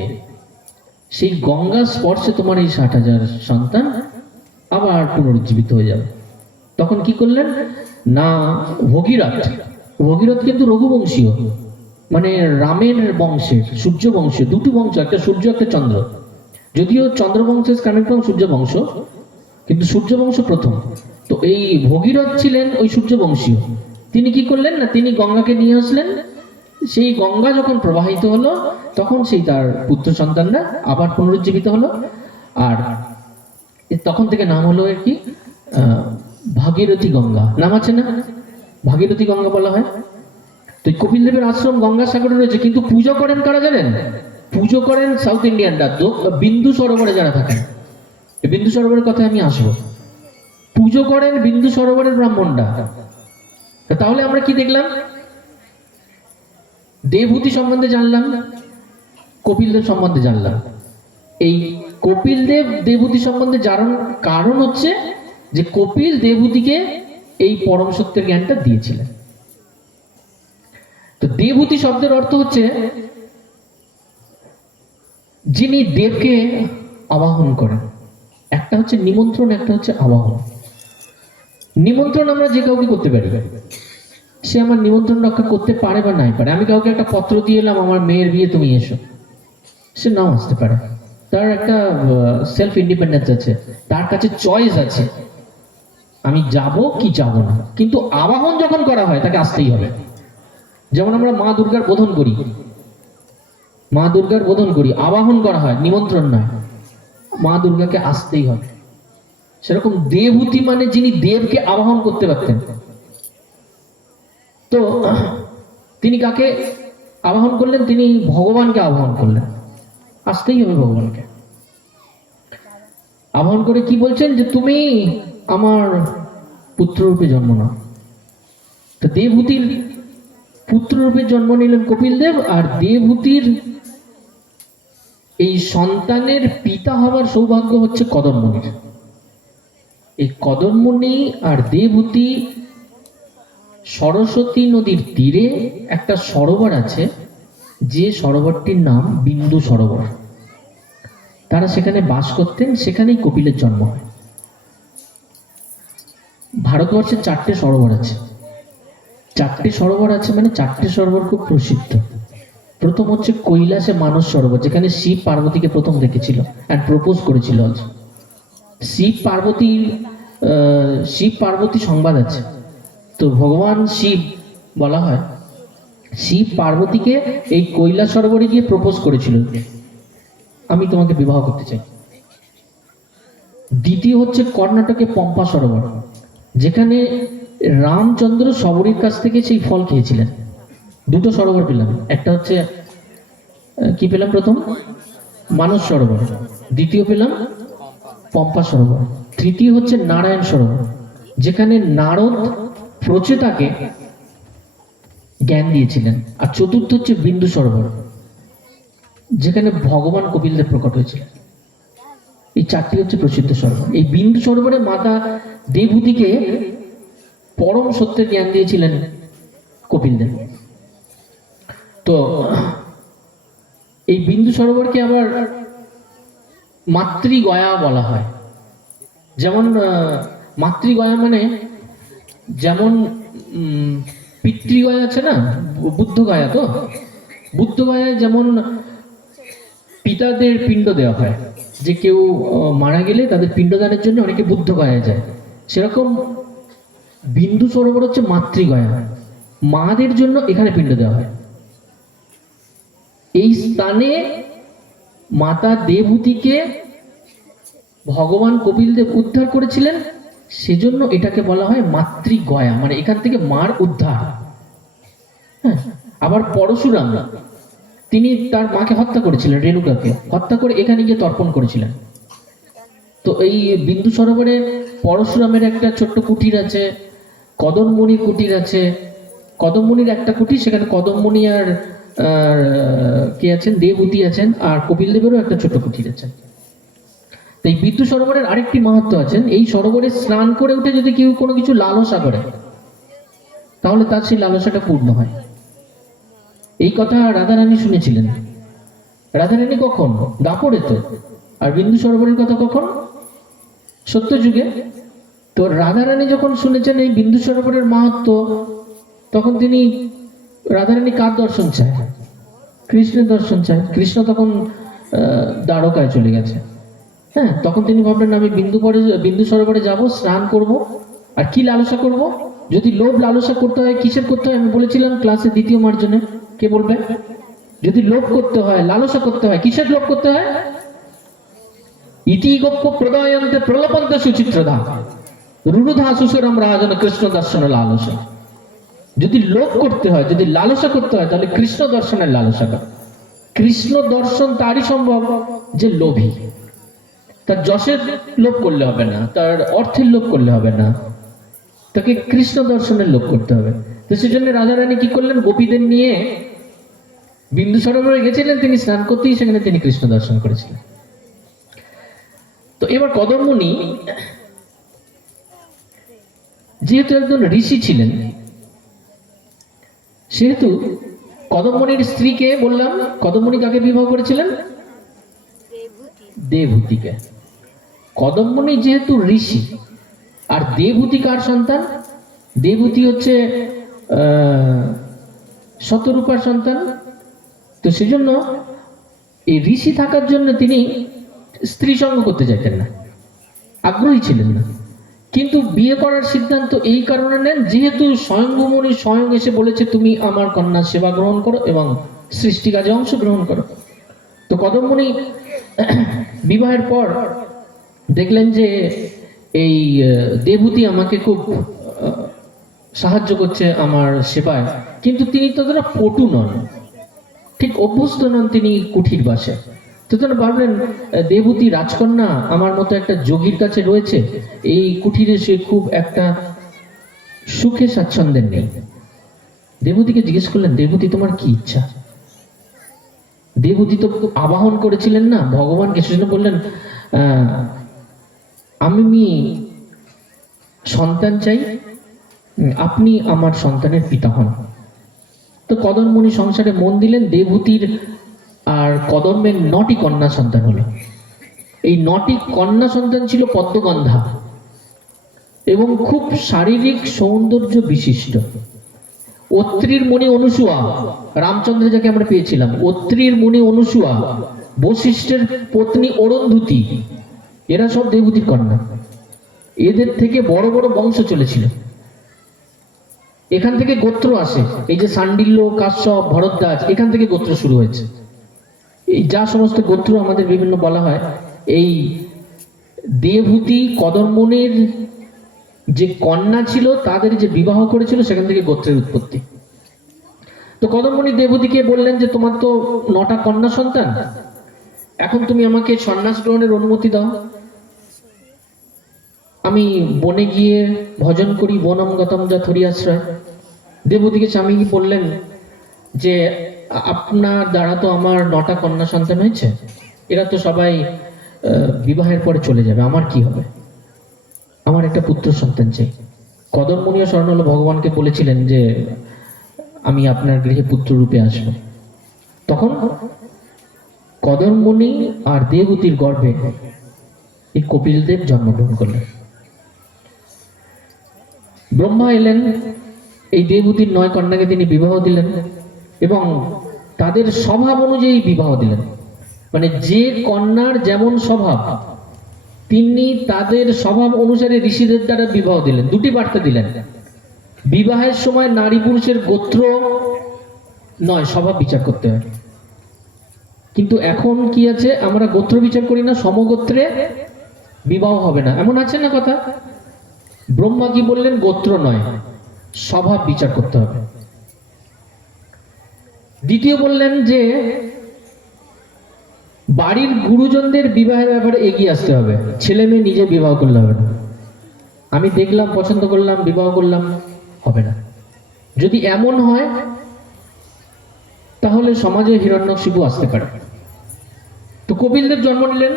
সেই গঙ্গা স্পর্শে তোমার এই 60,000 সন্তান আবার পুনরুজ্জীবিত হয়ে যাবে। তখন কি করলেন না, ভগীরথ কিন্তু রঘুবংশীয়, মানে রামের বংশের, সূর্য বংশের। 2টি বংশ, একটা সূর্য একটা চন্দ্র। যদিও চন্দ্রবংশ ইজ কামিং ফ্রম সূর্য বংশ, কিন্তু সূর্য বংশ প্রথম। তো এই ভগীরথ ছিলেন ওই সূর্য বংশীয়। তিনি কি করলেন না, তিনি গঙ্গাকে নিয়ে আসলেন। সেই গঙ্গা যখন প্রবাহিত হলো, তখন সেই তার পুত্র সন্তানরা আবার পুনরুজ্জীবিত হলো। আর তখন থেকে নাম হলো আর কি ভাগীরথী গঙ্গা। নাম আছে না, ভাগীরথী গঙ্গা বলা হয়। তো কপিল দেবের আশ্রম গঙ্গাসাগরে রয়েছে, কিন্তু পুজো করেন কারা জানেন? পুজো করেন সাউথ ইন্ডিয়ানরা, বিন্দু সরোবরে যারা থাকেন। বিন্দু সরোবরের কথা আমি আসবো। পুজো করেন বিন্দু সরোবরের ব্রাহ্মণরা। তাহলে আমরা কি দেখলাম, দেবহূতি সম্বন্ধে জানলাম, কপিলদেব সম্বন্ধে জানলাম। এই কপিলদেব দেবহূতি সম্বন্ধে জানার কারণ হচ্ছে যে কপিল দেবহূতিকে এই পরম সত্যের জ্ঞানটা দিয়েছিলেন। তো দেবহূতি শব্দের অর্থ হচ্ছে যিনি দেবকে আবাহন করেন। একটা হচ্ছে নিমন্ত্রণ, একটা হচ্ছে আবাহন। নিমন্ত্রণ আমরা যে কাউকে করতে পারি, সে আমার নিমন্ত্রণ রক্ষা করতে পারে বা নাই পারে। আমি কাউকে একটা পত্র দিয়ে এলাম, আমার মেয়ের বিয়ে তুমি এসো, সে নাও আসতে পারে। তার একটা সেলফ ইন্ডিপেন্ডেন্স আছে, তার কাছে চয়েস আছে, আমি যাব কি যাব না। কিন্তু আবাহন যখন করা হয় তাকে আসতেই হবে। যেমন আমরা মা দুর্গার বোধন করি, মা দুর্গার বোধন করি, আবাহন করা হয়, নিমন্ত্রণ নয়। মা দুর্গাকে আসতেই হবে। সেরকম দেবহূতি মানে যিনি দেবকে আবাহন করতে পারতেন। তো তিনি কাকে আবাহন করলেন? তিনি ভগবানকে আবাহন করলেন। আসতেই হবে ভগবানকে। আবাহন করে কি বলছেন? যে তুমি আমার পুত্ররূপে জন্ম নাও। তো দেবহূতির পুত্ররূপে জন্ম নিলেন কপিল দেব, আর দেবহূতির এই সন্তানের পিতা হবার সৌভাগ্য হচ্ছে কদম্বনীর। এই কদম্বনী আর দেবহূতি সরস্বতী নদীর তীরে একটা সরোবর আছে, যে সরোবরটির নাম বিন্দু সরোবর। তারা সেখানে বাস করতেন, সেখানেই কপিলের জন্ম হয়। ভারতবর্ষে 4টে সরোবর আছে। 4টে সরোবর আছে মানে 4টে সরোবর খুব প্রসিদ্ধ। প্রথম হচ্ছে কৈলাসে মানস সরোবর, যেখানে শিব পার্বতীকে প্রথম দেখেছিল অ্যান্ড প্রপোজ করেছিল। শিব পার্বতী সংবাদ আছে। তো ভগবান শিব বলা হয়, শিব পার্বতীকে এই কৈলাস সরোবরে গিয়ে প্রপোজ করেছিল, আমি তোমাকে বিবাহ করতে চাই। দ্বিতীয় হচ্ছে কর্ণাটকে পম্পা সরোবর, যেখানে রামচন্দ্র শবরীর কাছ থেকে সেই ফল খেয়েছিলেন। 2টো সরোবর পেলাম। একটা হচ্ছে কি পেলাম? প্রথম মানস সরোবর, দ্বিতীয় পেলাম পম্পা সরোবর, তৃতীয় হচ্ছে নারায়ণ সরোবর, যেখানে নারদ প্রচেতাকে জ্ঞান দিয়েছিলেন, আর চতুর্থ হচ্ছে বিন্দু সরোবর, যেখানে ভগবান কপিলদেব প্রকট হয়েছিলেন। এই 4টি হচ্ছে প্রসিদ্ধ সরোবর। এই বিন্দু সরোবরে মাতা দেবহূতিকে পরম সত্যের জ্ঞান দিয়েছিলেন কপিলদেব। তো এই বিন্দু সরোবরকে আবার মাতৃগয়া বলা হয়। যেমন মাতৃগয়া মানে যেমন পিতৃগয়া আছে না, বুদ্ধগয়া। তো বুদ্ধগয়ায় যেমন পিতাদের পিণ্ড দেওয়া হয়, যে কেউ মারা গেলে তাদের পিণ্ডদানের জন্য অনেকে বুদ্ধগয়ায় যায়, সেরকম বিন্দু সরোবর হচ্ছে মাতৃগয়া, মাদের জন্য এখানে পিণ্ড দেওয়া হয়। এই স্থানে মাতা দেবহূতিকে ভগবান কপিলদেব উদ্ধার করেছিলেন, সেজন্য এটাকে বলা হয় মাতৃগয়া, মানে এখান থেকে মার উদ্ধার। হ্যাঁ, আবার পরশুরাম তিনি তার মাকে হত্যা করেছিলেন, রেণুকাকে হত্যা করে এখানে গিয়ে তর্পণ করেছিলেন। তো এই বিন্দু সরোবরে পরশুরামের একটা ছোট্ট কুটির আছে, কদম্বনীর কুটির আছে। কদম্বনীর একটা কুটির, সেখানে কদম্বনী আর কে আছেন? দেবহূতি আছেন, আর কপিল দেবেরও একটা ছোট্ট কুটির আছে। তো এই বিন্দু সরোবরের আরেকটি মাহাত্ম্য আছেন, এই সরোবরে স্নান করে উঠে যদি কেউ কোনো কিছু লালসা করে, তাহলে তার সেই লালসাটা পূর্ণ হয়। এই কথা রাধারানী শুনেছিলেন। রাধারানী কখন? দাপরে তো। আর বিন্দু সরোবরের কথা কখন? সত্যযুগে। তো রাধারানী যখন শুনেছেন এই বিন্দু সরোবরের মাহাত্ম্য, তখন তিনি, রাধারানী কার দর্শন চায়? কৃষ্ণের দর্শন চায়। কৃষ্ণ তখন দ্বারকায় চলে গেছে। হ্যাঁ, তখন তিনি ভাবলেন আমি বিন্দু সরোবরে যাব, স্নান করব, আর কি লালসা করব? যদি লোভ লালসা করতে হয়, কিসের করতে হয়? আমি বলেছিলাম ক্লাসে 2য় মার্জনে, কে বলবে? যদি লোভ করতে হয়, লালসা করতে হয়, কিসের লোভ করতে হয়? ইতি গপ্প প্রদয়ন্তে প্রলপন্তে সুচিত্রধা রুরুধা সুসরম রাজন কৃষ্ণ দর্শন লালসা। যদি লোভ করতে হয়, যদি লালসা করতে হয়, তাহলে কৃষ্ণ দর্শনের লালসা কর। কৃষ্ণ দর্শন তারই সম্ভব যে লোভী। তার যশের লোভ করলে হবে না, তার অর্থের লোভ করলে হবে না, তাকে কৃষ্ণ দর্শনের লোভ করতে হবে। তো সেজন্য রাধারানী কি করলেন? গোপীদের নিয়ে বিন্দু সরোবরে গেছিলেন, তিনি স্নান করতেই সেখানে তিনি কৃষ্ণ দর্শন করেছিলেন। তো এবার কদম্বনী যেহেতু একজন ঋষি ছিলেন, সেহেতু কদম্বনীর স্ত্রীকে বললাম, কদম্বনী কাকে বিবাহ করেছিলেন? দেবহূতিকে। কদম্বনী যেহেতু ঋষি, আর দেবহূতি কার সন্তান? দেবহূতি হচ্ছে শতরূপার সন্তান। তো সেজন্য এই ঋষি থাকার জন্য তিনি স্ত্রী সঙ্গ করতে চাইতেন না, আগ্রহী ছিলেন না। কিন্তু বিয়ে করার সিদ্ধান্ত এই কারণে নেন, যেহেতু স্বয়ংভূমণি স্বয়ং এসে বলেছে তুমি আমার কন্যার সেবা গ্রহণ করো এবং সৃষ্টি কাজে অংশগ্রহণ করো। তো কদম্বনী বিবাহের পর দেখলেন যে এই দেবহূতি আমাকে খুব সাহায্য করছে আমার সেবায়, কিন্তু তিনি ততটা পটু নন, ঠিক অভ্যস্ত নন তিনি কুঠির বাসে। তো তিনি ভাবলেন দেবহূতি রাজকন্যা আমার মতো একটা যোগীর কাছে রয়েছে, এই কুঠিরে সে খুব একটা সুখে স্বাচ্ছন্দ্যের নেই। দেবহূতিকে জিজ্ঞেস করলেন, দেবহূতি তোমার কি ইচ্ছা? দেবহূতি তো আবাহন করেছিলেন না ভগবানকে, সেজন্য বললেন আমি সন্তান চাই, আপনি আমার সন্তানের পিতা হন। তো কদম্বনী সংসারে মন দিলেন। দেবহূতির আর কদম্বের 9টি কন্যা সন্তান হলো। এই 9টি কন্যা সন্তান ছিল পদ্মগন্ধা এবং খুব শারীরিক সৌন্দর্য বিশিষ্ট। অত্রির মুনি অনুসুয়া, রামচন্দ্র যাকে আমরা পেয়েছিলাম, অত্রির মুনি অনুসুয়া, বশিষ্ঠের পত্নী অরুন্ধতী, এরা সব দেবহূতির কন্যা। এদের থেকে বড় বড় বংশ চলেছিল। এখান থেকে গোত্র আসে, এই যে সান্ডিল্য, কাশ্যপ, ভরদ্বাজ, এখান থেকে গোত্র শুরু হয়েছে। এই যা সমস্ত গোত্র আমাদের বিভিন্ন বলা হয়, এই দেবহূতি কদম্বনীর যে কন্যা ছিল তাদের যে বিবাহ করেছিল সেখান থেকে গোত্রের উৎপত্তি। তো কদম্বনী দেবহূতিকে বললেন যে তোমার তো 9টা কন্যা সন্তান, এখন তুমি আমাকে সন্ন্যাস গ্রহণের অনুমতি দাও, আমি বনে গিয়ে ভজন করি, বনম গতম যা থরিয়াশ্রয়। দেবহূতিকে স্বামী বললেন যে আপনার দ্বারা তো আমার 9টা কন্যা সন্তান হয়েছে, এরা তো সবাই বিবাহের পরে চলে যাবে, আমার কি হবে? আমার একটা পুত্র সন্তান চাই। কদম্বনীয় স্বর্ণল ভগবানকে বলেছিলেন যে আমি আপনার গৃহে পুত্র রূপে আসব। তখন কদম্বনী আর দেবহূতির গর্ভে এই কপিলদেব জন্মগ্রহণ করলেন। ব্রহ্মা এলেন, এই দেবহূতির 9 কন্যাকে তিনি বিবাহ দিলেন এবং তাদের স্বভাব অনুযায়ী বিবাহ দিলেন। মানে যে কন্যার যেমন স্বভাব তিনি তাদের স্বভাব অনুসারে ঋষিদের দ্বারা বিবাহ দিলেন। 2টি বার্তা দিলেন, বিবাহের সময় নারী পুরুষের গোত্র নয়, স্বভাব বিচার করতে হয়। কিন্তু এখন কি আছে, আমরা গোত্র বিচার করি না, সমগোত্রে বিবাহ হবে না, এমন আছে না কথা। ব্রহ্মা কি বললেন, গোত্র নয়, স্বভাব বিচার করতে হবে। দ্বিতীয় বললেন যে বাড়ির গুরুজনদের বিবাহের ব্যাপারে এগিয়ে আসতে হবে, ছেলে মেয়ে নিজে বিবাহ করলে হবে না। আমি দেখলাম, পছন্দ করলাম, বিবাহ করলাম, হবে না। যদি এমন হয় তাহলে সমাজে হিরণ্যকশিপু আসতে পারে। তো কপিলদেব জন্ম নিলেন।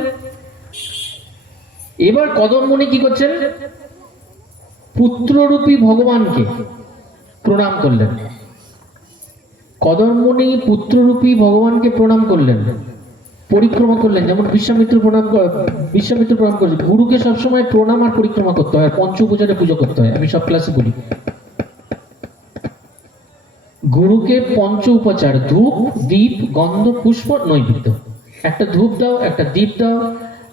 এবার কদম্বনী কি করছেন, পুত্ররূপী ভগবানকে প্রণাম করলেন। কদম্বনী পুত্ররূপী ভগবানকে প্রণাম করলেন, পরিক্রমা করলেন। যেমন বিশ্বামিত্র প্রণাম করেছে। গুরুকে সবসময় প্রণাম আর পরিক্রমা করতে হয়, পঞ্চ উপচারে পুজো করতে হয়, আমি সব ক্লাসে বলি। গুরুকে পঞ্চ উপচার, ধূপ, দীপ, গন্ধ, পুষ্প, নৈবেদ্য। একটা ধূপ দাও, একটা দীপ দাও,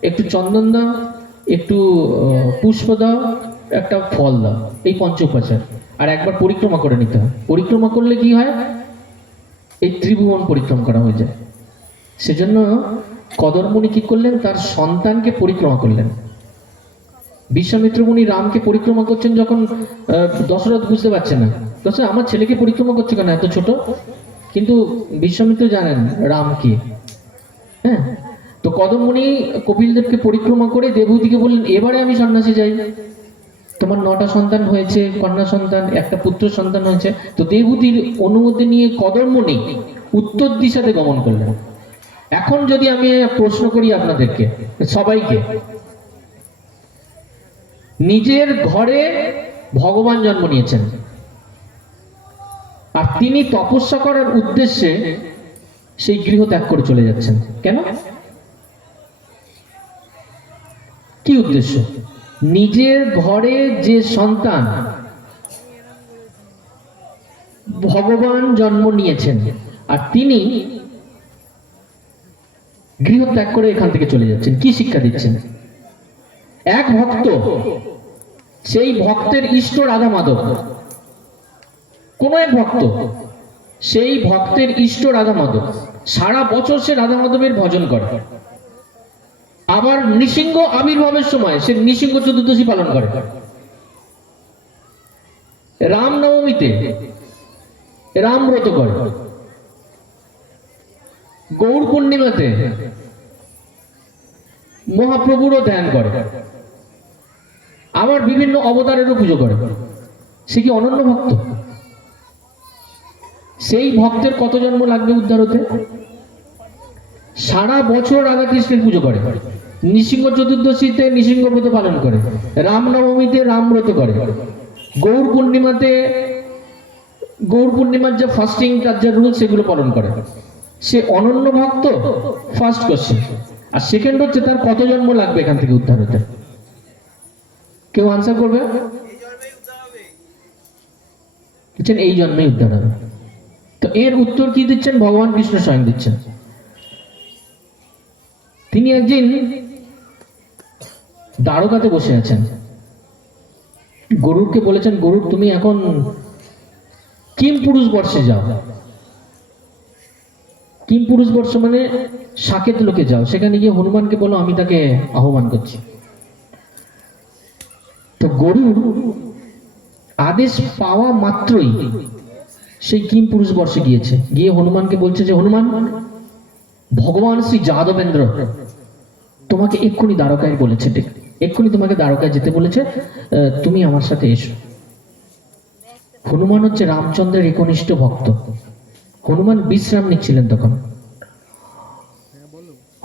একটু চন্দন দাও, একটু পুষ্প দাও, একটা ফল দাও, এই পঞ্চ উপাচার। আর একবার পরিক্রমা করে নিতে হয়। পরিক্রমা করলে কি হয়, এই ত্রিভুবন পরিক্রমা করা হয়ে যায়। সেজন্য কদম্বনী কি করলেন, তার সন্তানকে পরিক্রমা করলেন। বিশ্বামিত্র মুনি রামকে পরিক্রমা করছেন যখন দশরথ বুঝতে পারছে না, দশরথ আমার ছেলেকে পরিক্রমা করছে কেন এত ছোট, কিন্তু বিশ্বামিত্র জানেন রাম কি। হ্যাঁ, তো কদম্বনী কপিলদেবকে পরিক্রমা করে দেবহূতিকে বললেন এবারে আমি সন্ন্যাসী যাই, তোমার 9টা সন্তান হয়েছে, কন্যা সন্তান, একটা পুত্র সন্তান হয়েছে। তো দেবহূতির অনুমতি নিয়ে কদম্বনী উত্তর দিশাতে গমন করলেন। এখন যদি আমি প্রশ্ন করি আপনাদেরকে সবাইকে, নিজের ঘরে ভগবান জন্ম নিয়েছেন আর তিনি তপস্যা করার উদ্দেশ্যে সেই গৃহ ত্যাগ করে চলে যাচ্ছেন, কেন? কি উদ্দেশ্য? নিজের ঘরে যে সন্তান ভগবান জন্ম নিয়েছেন আর তিনি গৃহত্যাগ করে এখান থেকে চলে যাচ্ছেন, কি শিক্ষা দিচ্ছেন? এক ভক্ত, সেই ভক্তের ইষ্ট রাধা মাধব, কোন এক ভক্ত, সেই ভক্তের ইষ্ট রাধা মাধব, সারা বছর সে রাধা মাধবের ভজন করে, আবার নৃসিংহ আবির্ভাবের সময় সে নৃসিংহ চতুর্দশী পালন করে, রামনবমীতে রাম ব্রত করে, গৌর পূর্ণিমাতে মহাপ্রভুরও ধ্যান করে, আবার বিভিন্ন অবতারেরও পুজো করে। সে কি অনন্য ভক্ত? সেই ভক্তের কত জন্ম লাগবে উদ্ধার হতে? সারা বছর রাধা কৃষ্ণের পুজো করে, নৃসিংহ চতুর্দশীতে নৃসিংহ ব্রত পালন করে, রামনবমীতে রাম ব্রত করে, গৌর পূর্ণিমার যে ফাস্টিং তার যে রুল সেগুলো পালন করে। সে অনন্য ভক্ত, ফার্স্ট কোশ্চেন। আর সেকেন্ড হচ্ছে তার কত জন্ম লাগবে এখান থেকে উদ্ধার হতে? কেউ আনসার করবে? এই জন্মে উদ্ধার হবে। তো এর উত্তর কি দিচ্ছেন? ভগবান কৃষ্ণ স্বয়ং দিচ্ছেন। তিনি একদিন দ্বারকাতে বসে আছেন, গরুরকে বলেছেন, গরুর তুমি এখন কিম পুরুষ বর্ষে যাও। কিম পুরুষ বর্ষ মানে সাকেত লোকে যাও, সেখানে গিয়ে হনুমানকে বলো আমি তাকে আহ্বান করছি। তো গরুর আদেশ পাওয়া মাত্রই সেই কিম পুরুষ বর্ষে গিয়েছে, গিয়ে হনুমানকে বলছে যে হনুমান, ভগবান শ্রী যাদবেন্দ্র তোমাকে এক্ষুনি দ্বারকায় বলেছে, এক্ষুনি তোমাকে দ্বারকায় যেতে বলেছে, তুমি আমার সাথে এসো। হনুমান হচ্ছে রামচন্দ্রের একনিষ্ঠ ভক্ত। হনুমান বিশ্রাম নিচ্ছিলেন তখন।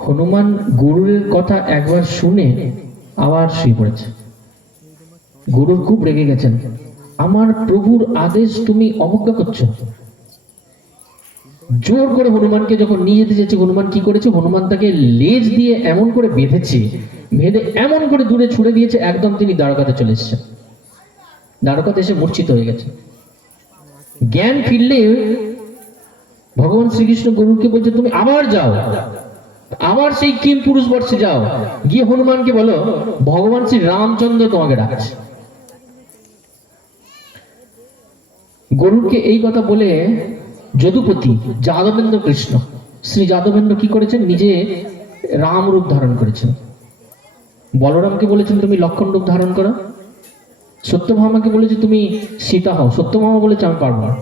হনুমান গরুরের কথা একবার শুনে আবার শুয়ে পড়েছে। গরুর খুব রেগে গেছেন, আমার প্রভুর আদেশ তুমি অবজ্ঞা করছো। জোর করে হনুমানকে যখন নিয়ে যেতে যাচ্ছে, হনুমান কি করেছে? হনুমান তাকে লেজ দিয়ে এমন করে বেঁধেছে, বেঁধে এমন করে দূরে ছুড়ে দিয়েছে, একদম তিনি দ্বারকাতে চলে এসেছেন। দ্বারকাতে এসে মূর্ছিত হয়ে গেছে। জ্ঞান ফিরলে ভগবান শ্রীকৃষ্ণ গরুকে বলছে তুমি আবার যাও, আবার সেই কিম পুরুষ বর্ষে যাও, গিয়ে হনুমানকে বলো ভগবান শ্রী রামচন্দ্র তোমাকে ডাকছে। গরুকে এই কথা বলে যদুপতি যাদবেন্দ্র কৃষ্ণ, শ্রী যাদবেন্দ্র কি করেছেন? নিজে রাম রূপ ধারণ করেছেন। বলরামকে বলেছেন তুমি লক্ষণ রূপ ধারণ করো। সত্যভামাকে বলেছে তুমি সীতা হও। সত্যভামা বলেছে আমি পারবো না।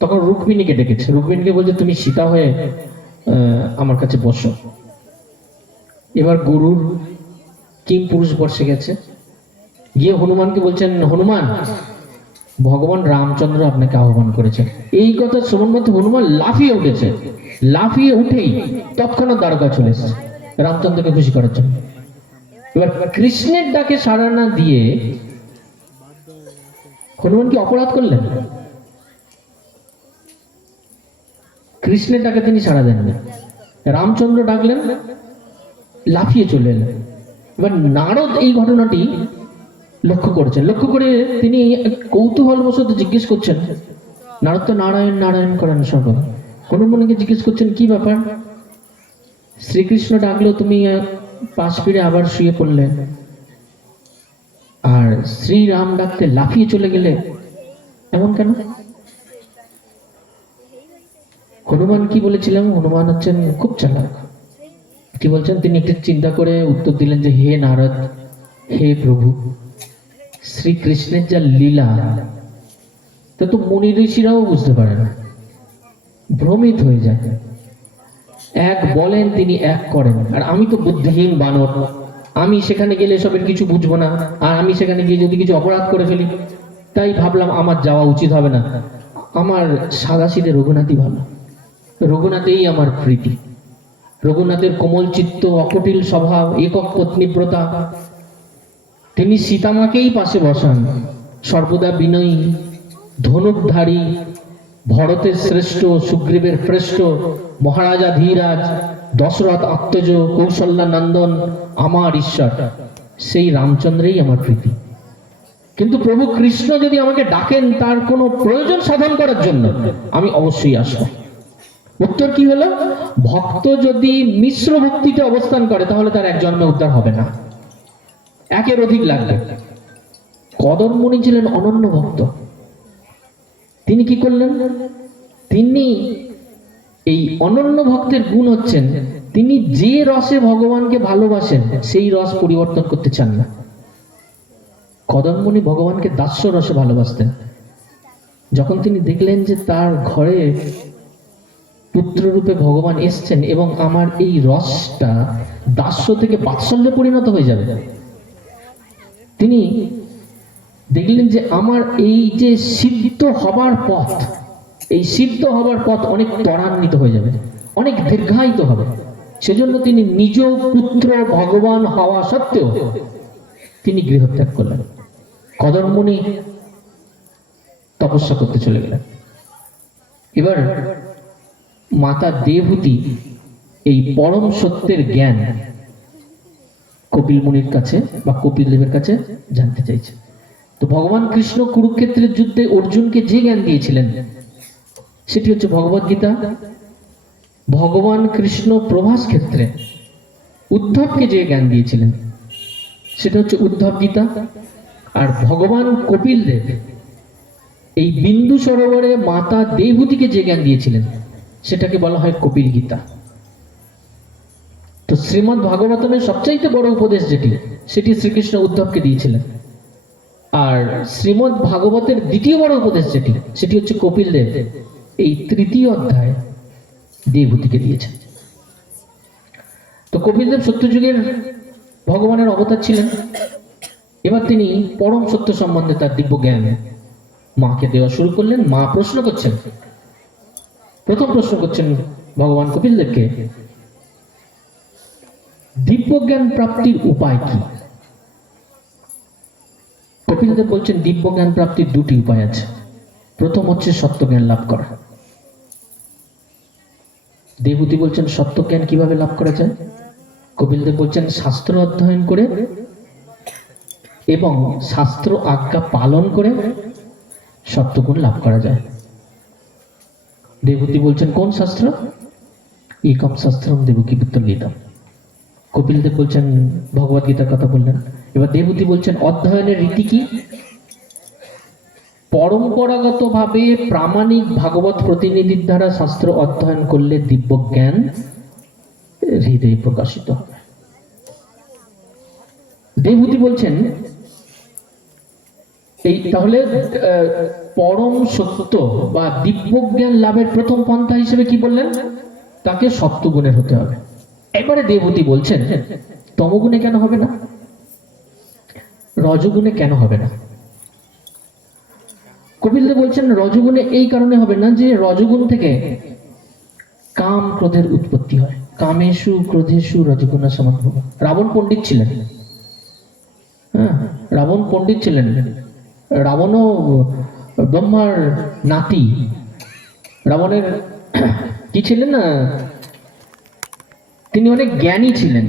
তখন রুক্মিণীকে ডেকেছে, রুক্মিণীকে বলছে তুমি সীতা হয়ে আমার কাছে বসো। এবার গরুর কিম পুরুষ বর্ষে গেছে, গিয়ে হনুমানকে বলছেন হনুমান, ভগবান রামচন্দ্র আপনাকে আহ্বান করেছেন। এই কথা শ্রবণ মাত্র হনুমান লাফিয়ে উঠেছে, লাফিয়ে উঠেই তৎক্ষণাৎ দ্বারকা চলে এসেছে রামচন্দ্রকে খুশি করার জন্য। এবার কৃষ্ণের ডাকে সাড়া না দিয়ে হনুমান কি অপরাধ করলেন? কৃষ্ণের ডাকে তিনি সাড়া দেননি, রামচন্দ্র ডাকলেন, লাফিয়ে চলে এলেন। এবার নারদ এই ঘটনাটি লক্ষ্য করেছেন, লক্ষ্য করে তিনি কৌতূহলবশত জিজ্ঞেস করছেন, নারদ তো নারায়ণ নারায়ণ করেন সকল, হনুমানকে জিজ্ঞেস করছেন কি ব্যাপার? শ্রীকৃষ্ণ ডাকলো তুমি পাশ ফিরে আবার শুয়ে পড়লে, আর শ্রীরাম ডাকতে লাফিয়ে চলে গেলে, এমন কেন? হনুমান কি বলেছিলাম? হনুমান হচ্ছেন খুব চালাক। কি বলছেন? তিনি একটু চিন্তা করে উত্তর দিলেন যে হে নারদ, হে প্রভু, শ্রীকৃষ্ণের যা লীলা তা তো মুনি ঋষিরাও বুঝতে পারে না, ভ্রমিত হয়ে যায়। এক বলেন তিনি এক করেন, আর আমি তো বুদ্ধিহীন বানর, আমি সেখানে গেলে এসবের কিছু বুঝবো না, আর আমি সেখানে গিয়ে যদি কিছু অপরাধ করে ফেলি, তাই ভাবলাম আমার যাওয়া উচিত হবে না, আমার সাদাসিধে রঘুনাথই ভালো, রঘুনাথেই আমার প্রীতি। রঘুনাথের কোমল চিত্ত, অকুটিল স্বভাব, একক পত্নীব্রতা, তিনি সীতামাকেই পাশে বসান, সর্বদা বিনয়ী, ধনুকধারী, ভরতের শ্রেষ্ঠ, সুগ্রীবের শ্রেষ্ঠ, মহারাজা ধীরাজ, দশরথ আত্মজ কৌশল্যা নন্দন আমার ঈশ্বর, সেই রামচন্দ্রেই আমার প্রীতি। কিন্তু প্রভু কৃষ্ণ যদি আমাকে ডাকেন তার কোনো প্রয়োজন সাধন করার জন্য, আমি অবশ্যই আসবো। উত্তর কি হলো? ভক্ত যদি মিশ্র ভক্তিতে অবস্থান করে তাহলে তার এক জন্মে উদ্ধার হবে না, একের অধিক লাগবে। কদমমণি ছিলেন অনন্য ভক্ত। তিনি কি করলেন? তিনি এই অনন্য ভক্তের গুণ হচ্ছেন তিনি যে রসে ভগবানকে ভালোবাসেন সেই রস পরিবর্তন করতে চান না। কদমমণি ভগবানকে দাস্য রসে ভালোবাসতেন। যখন তিনি দেখলেন যে তার ঘরে পুত্র রূপে ভগবান এসছেন এবং আমার এই রসটা দাস্য থেকে বাৎসল্যে পরিণত হয়ে যাবে, তিনি দেখলেন যে আমার এই যে সিদ্ধ হবার পথ, এই সিদ্ধ হবার পথ অনেক ত্বরান্বিত হয়ে যাবে, অনেক দীর্ঘায়িত হবে। সেজন্য তিনি নিজ পুত্র ভগবান হওয়া সত্ত্বেও তিনি গৃহত্যাগ করলেন। কদমমণি তপস্যা করতে চলে গেলেন। এবার মাতা দেবহূতি এই পরম সত্যের জ্ঞান কপিল মুনির কাছে বা কপিল দেবের কাছে জানতে চাইছে। তো ভগবান কৃষ্ণ কুরুক্ষেত্রের যুদ্ধে অর্জুনকে যে জ্ঞান দিয়েছিলেন সেটি হচ্ছে ভগবদ গীতা। ভগবান কৃষ্ণ প্রভাস ক্ষেত্রে উদ্ধবকে যে জ্ঞান দিয়েছিলেন সেটা হচ্ছে উদ্ধব গীতা। আর ভগবান কপিল দেব এই বিন্দু সরোবরে মাতা দেবহূতিকে যে জ্ঞান দিয়েছিলেন সেটাকে বলা হয় কপিল গীতা। তো শ্রীমদ্ ভাগবতমের সবচাইতে বড় উপদেশ যেটি, সেটি শ্রীকৃষ্ণ উদ্ধবকে দিয়েছিলেন। আর শ্রীমদ্ ভাগবতের দ্বিতীয় বড় উপদেশ যেটি, সেটি হচ্ছে কপিল দেব এই তৃতীয় অধ্যায় দেবহূতিকে দিয়েছেন। তো কপিল দেব সত্যযুগের ভগবানের অবতার ছিলেন। এবার তিনি পরম সত্য সম্বন্ধে তার দিব্য জ্ঞান মাকে দেওয়া শুরু করলেন। মা প্রশ্ন করছেন, প্রথম প্রশ্ন করছেন ভগবান কপিল দেবকে, দিব্য জ্ঞান প্রাপ্তির উপায় কি? কপিল দেব বলছেন দিব্য জ্ঞান প্রাপ্তির দুটি উপায় আছে। প্রথম হচ্ছে সত্য জ্ঞান লাভ করা। দেবহূতি বলছেন সত্য জ্ঞান কিভাবে লাভ করা যায়? কপিল দেব বলছেন শাস্ত্র অধ্যয়ন করে এবং শাস্ত্র আজ্ঞা পালন করে সত্যগুণ লাভ করা যায়। দেবহূতি বলছেন কোন শাস্ত্র? একম শাস্ত্রম দেবকী পুত্র গীতা। কপিল দেব বলছেন ভগবদ গীতার কথা বললেন। এবার দেবহূতি বলছেন অধ্যয়নের রীতি কি? পরম্পরাগত ভাবে প্রামাণিক ভাগবত প্রতিনিধির দ্বারা শাস্ত্র অধ্যয়ন করলে দিব্য জ্ঞান হৃদয়ে প্রকাশিত হবে। দেবহূতি বলছেন এই তাহলে পরম সত্য বা দিব্য জ্ঞান লাভের প্রথম পন্থা হিসেবে কি বললেন? তাকে সত্যগুণের হতে হবে। এবারে দেবহূতি বলছেন তমগুণে কেন হবে না, রজগুণে কেন হবে না? কপিল দেব বলছেন রজগুণে এই কারণে হবে না যে রজগুণ থেকে কাম ক্রোধের উৎপত্তি হয়। কামেষু ক্রোধেষু রজগুণ সমদ্ভব। রাবণ পণ্ডিত ছিলেন। হ্যাঁ, রাবণ পণ্ডিত ছিলেন। রাবণও ব্রহ্মার নাতি। রাবণের কি ছিলেন না, তিনি অনেক জ্ঞানী ছিলেন।